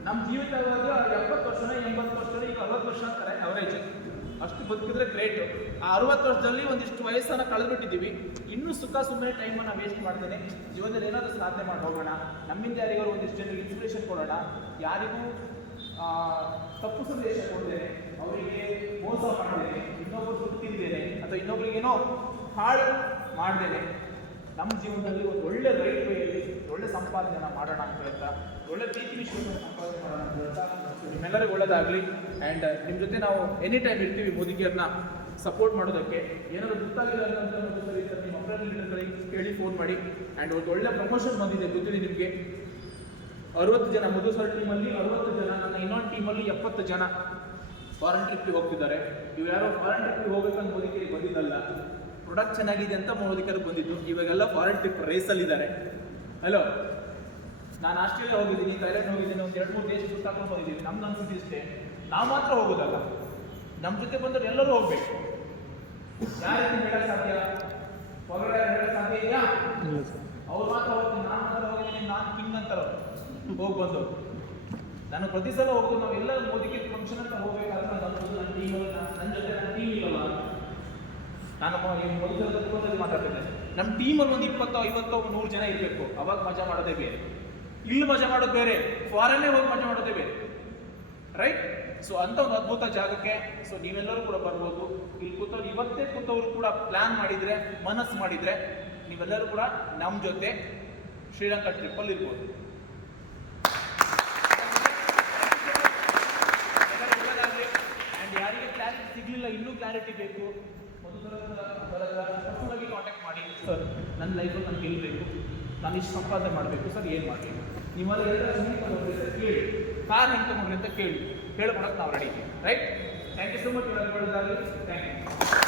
ನಮ್ಮ ಜೀವಿತವಾಗ 70 ವರ್ಷನ 80 ವರ್ಷನ ಈಗ 60 ವರ್ಷ ಅಂತಾರೆ ಅವರೇಜ್. ಅಷ್ಟು ಬದುಕಿದ್ರೆ ಗ್ರೇಟ್. ಆ 60 ವರ್ಷದಲ್ಲಿ ಒಂದಿಷ್ಟು ವಯಸ್ಸನ್ನು ಕಳೆದ್ಬಿಟ್ಟಿದ್ದೀವಿ. ಇನ್ನೂ ಸುಖ ಸುಮ್ಮನೆ ಟೈಮನ್ನು ವೇಸ್ಟ್ ಮಾಡ್ತೇನೆ. ಜೀವನದಲ್ಲಿ ಏನಾದರೂ ಸಾಧನೆ ಮಾಡಿ ಹೋಗೋಣ. ನಮ್ಮಿಂದ ಯಾರಿಗಾರು ಒಂದಿಷ್ಟು ಜನರಿಗೆ ಇನ್ಸ್ಪಿರೇಷನ್ ಕೊಡೋಣ. ಯಾರಿಗೂ ತಪ್ಪು ಸಂದೇಶ ಕೊಡ್ತೇನೆ, ಅವರಿಗೆ ಮೋಸ ಮಾಡ್ತೇನೆ, ಇನ್ನೊಬ್ಬರು ದುಡ್ಡು ತಿಂದೇನೆ ಅಥವಾ ಇನ್ನೊಬ್ರಿಗೇನೋ ಹಾಳು ಮಾಡ್ತೇನೆ. ನಮ್ಮ ಜೀವನದಲ್ಲಿ ಒಂದು ಒಳ್ಳೆ ರೈಟ್ ವೇಯಲ್ಲಿ ಒಳ್ಳೆ ಸಂಪಾದನೆಯನ್ನು ಮಾಡೋಣ ಅಂತ ಹೇಳ್ತಾ, ಒಳ್ಳೆ ಪ್ರೀತಿ ವಿಶ್ವಾಸ ಸಂಪಾದನೆ ಮಾಡೋಣ ಅಂತ ಹೇಳ್ತಾ, ನಿಮ್ಮೆಲ್ಲರಿಗೂ ಒಳ್ಳೆಯದಾಗಲಿ. ಆ್ಯಂಡ್ ನಿಮ್ಮ ಜೊತೆ ನಾವು ಎನಿ ಟೈಮ್ ಇರ್ತೀವಿ ಮೋದಿ ಕೇರ್ನ ಸಪೋರ್ಟ್ ಮಾಡೋದಕ್ಕೆ. ಏನಾದರೂ ಗೊತ್ತಾಗಿಲ್ಲ ಅಂತ ನಿಮ್ಮ ಅಪ್ರೈಲ್ ಲೀಡರ್ಗಳಿಗೆ ಕೇಳಿ ಫೋನ್ ಮಾಡಿ. ಆ್ಯಂಡ್ ಒಂದು ಒಳ್ಳೆ ಪ್ರಮೋಷನ್ ಬಂದಿದೆ, ಗೊತ್ತಿದೆ ನಿಮಗೆ. 60 ಜನ ಮಧು ಸರ್ ಟೀಮಲ್ಲಿ 60 ಜನ, ನನ್ನ ಇನ್ನೊಂದು ಟೀಮಲ್ಲಿ 70 ಜನ ಫಾರಿನ್ ಟ್ರಿಪ್ಗೆ ಹೋಗ್ತಿದ್ದಾರೆ. ಇವು ಯಾರೋ ಫಾರಿನ್ ಟ್ರಿಪ್ಗೆ ಹೋಗ್ಬೇಕಂತ ಮೋದಿ ಕೇರಿಗೆ ಬಂದಿದ್ದಲ್ಲ, ಪ್ರೊಡಕ್ಟ್ ಚೆನ್ನಾಗಿದೆ ಅಂತ ಮೋದಿ ಕೇರಿಗೆ ಬಂದಿದ್ದು. ಇವಾಗೆಲ್ಲ ಫಾರಿನ್ ಟ್ರಿಪ್ ರೇಸಲ್ಲಿದ್ದಾರೆ. ಹಲೋ, ನಾನು ಆಸ್ಟ್ರೇಲಿಯಾ ಹೋಗಿದ್ದೀನಿ, ಥೈಲ್ಯಾಂಡ್ ಹೋಗಿದ್ದೀನಿ, ಒಂದು 2-3 ದೇಶ ಸುತ್ತಾಕೊಂಡು ಹೋಗಿದ್ದೀನಿ. ನಮ್ದು ಅನ್ಸುತ್ತೆ ಇಷ್ಟೇ, ನಾವು ಮಾತ್ರ ಹೋಗೋದಲ್ಲ, ನಮ್ಮ ಜೊತೆ ಬಂದವರು ಎಲ್ಲರೂ ಹೋಗ್ಬೇಕು. ಯಾರಿಗೆ ಹೇಳಕ್ ಸಾಧ್ಯ? ಹೊರಗಡೆ ಹೇಳಕ್ ಸಾಧ್ಯ ಇದೆಯಾ? ಅವ್ರು ಮಾತ್ರ ಹೋಗ್ತೀನಿ, ನಾನು ಮಾತ್ರ ಹೋಗಿದ್ದೀನಿ, ನಾನು ಕಿಂಗ್ ಅಂತಾರೆ ಹೋಗಿ ಬಂದು. ನಾನು ಪ್ರತಿ ಸಲ ಹೋಗ್ತೀನಿ. ನಾವೆಲ್ಲ ಮೋದಿಗೆ ಫಂಕ್ಷನ್ ಅಂತ ಹೋಗ್ಬೇಕಾದ್ರೆ ನನ್ನ ಟೀಮ್, ನನ್ನ ಜೊತೆ ನನ್ನ ಟೀಮ್ ಇಲ್ಲಲ್ಲ. ನಾನು ಮೊದಲು ಮಾತಾಡ್ತಿದ್ದೆ, ನಮ್ಮ ಟೀಮಲ್ಲಿ ಒಂದು 20, 50, 100 ಜನ ಇರಬೇಕು. ಅವಾಗ ಮಜಾ ಮಾಡೋದೇ ಬೇರೆ, ಇಲ್ಲಿ ಮಜಾ ಮಾಡೋದು ಬೇರೆ, ಫಾರಿನ್ನೇ ಹೋಗಿ ಮಜಾ ಮಾಡೋದೇ ಬೇರೆ. ರೈಟ್? ಸೊ ಅಂತ ಒಂದು ಅದ್ಭುತ ಜಾಗಕ್ಕೆ ಸೊ ನೀವೆಲ್ಲರೂ ಕೂಡ ಬರ್ಬೋದು. ಇಲ್ಲಿ ಕೂತವ್ರು, ಇವತ್ತೇ ಕೂತವ್ರು ಕೂಡ ಪ್ಲಾನ್ ಮಾಡಿದರೆ, ಮನಸ್ಸು ಮಾಡಿದರೆ ನೀವೆಲ್ಲರೂ ಕೂಡ ನಮ್ಮ ಜೊತೆ ಶ್ರೀಲಂಕಾ ಟ್ರಿಪ್ಪಲ್ಲಿ ಇರ್ಬೋದು. ಆ್ಯಂಡ್ ಯಾರಿಗೆ ಕ್ಲಾರಿಟಿ ಸಿಗಲಿಲ್ಲ, ಇನ್ನೂ ಕ್ಲಾರಿಟಿ ಬೇಕು, ಪರ್ಸನಲಾಗಿ ಕಾಂಟ್ಯಾಕ್ಟ್ ಮಾಡಿ. ಸರ್, ನನ್ನ ಲೈಫಲ್ಲಿ ನಾನು ಗೆಲ್ಲಬೇಕು, ನಾನು ಇಷ್ಟು ಸಂಪಾದನೆ ಮಾಡಬೇಕು ಸರ್, ಏನು ಮಾಡಬೇಕು? ನಿಮ್ಮಲ್ಲಿ ಎಲ್ಲ ಹೆಂಗೆ ತಗೊಂಡ್ರಿ ಅಂತ ಕೇಳಿ, ಕಾರ್ ಹೆಂಗೆ ತಗೊಂಡ್ರಿ ಅಂತ ಕೇಳಿ, ಹೇಳ್ಕೊಡಕ್ಕೆ ನಾವು ready. Right? Thank you so much. Thank you.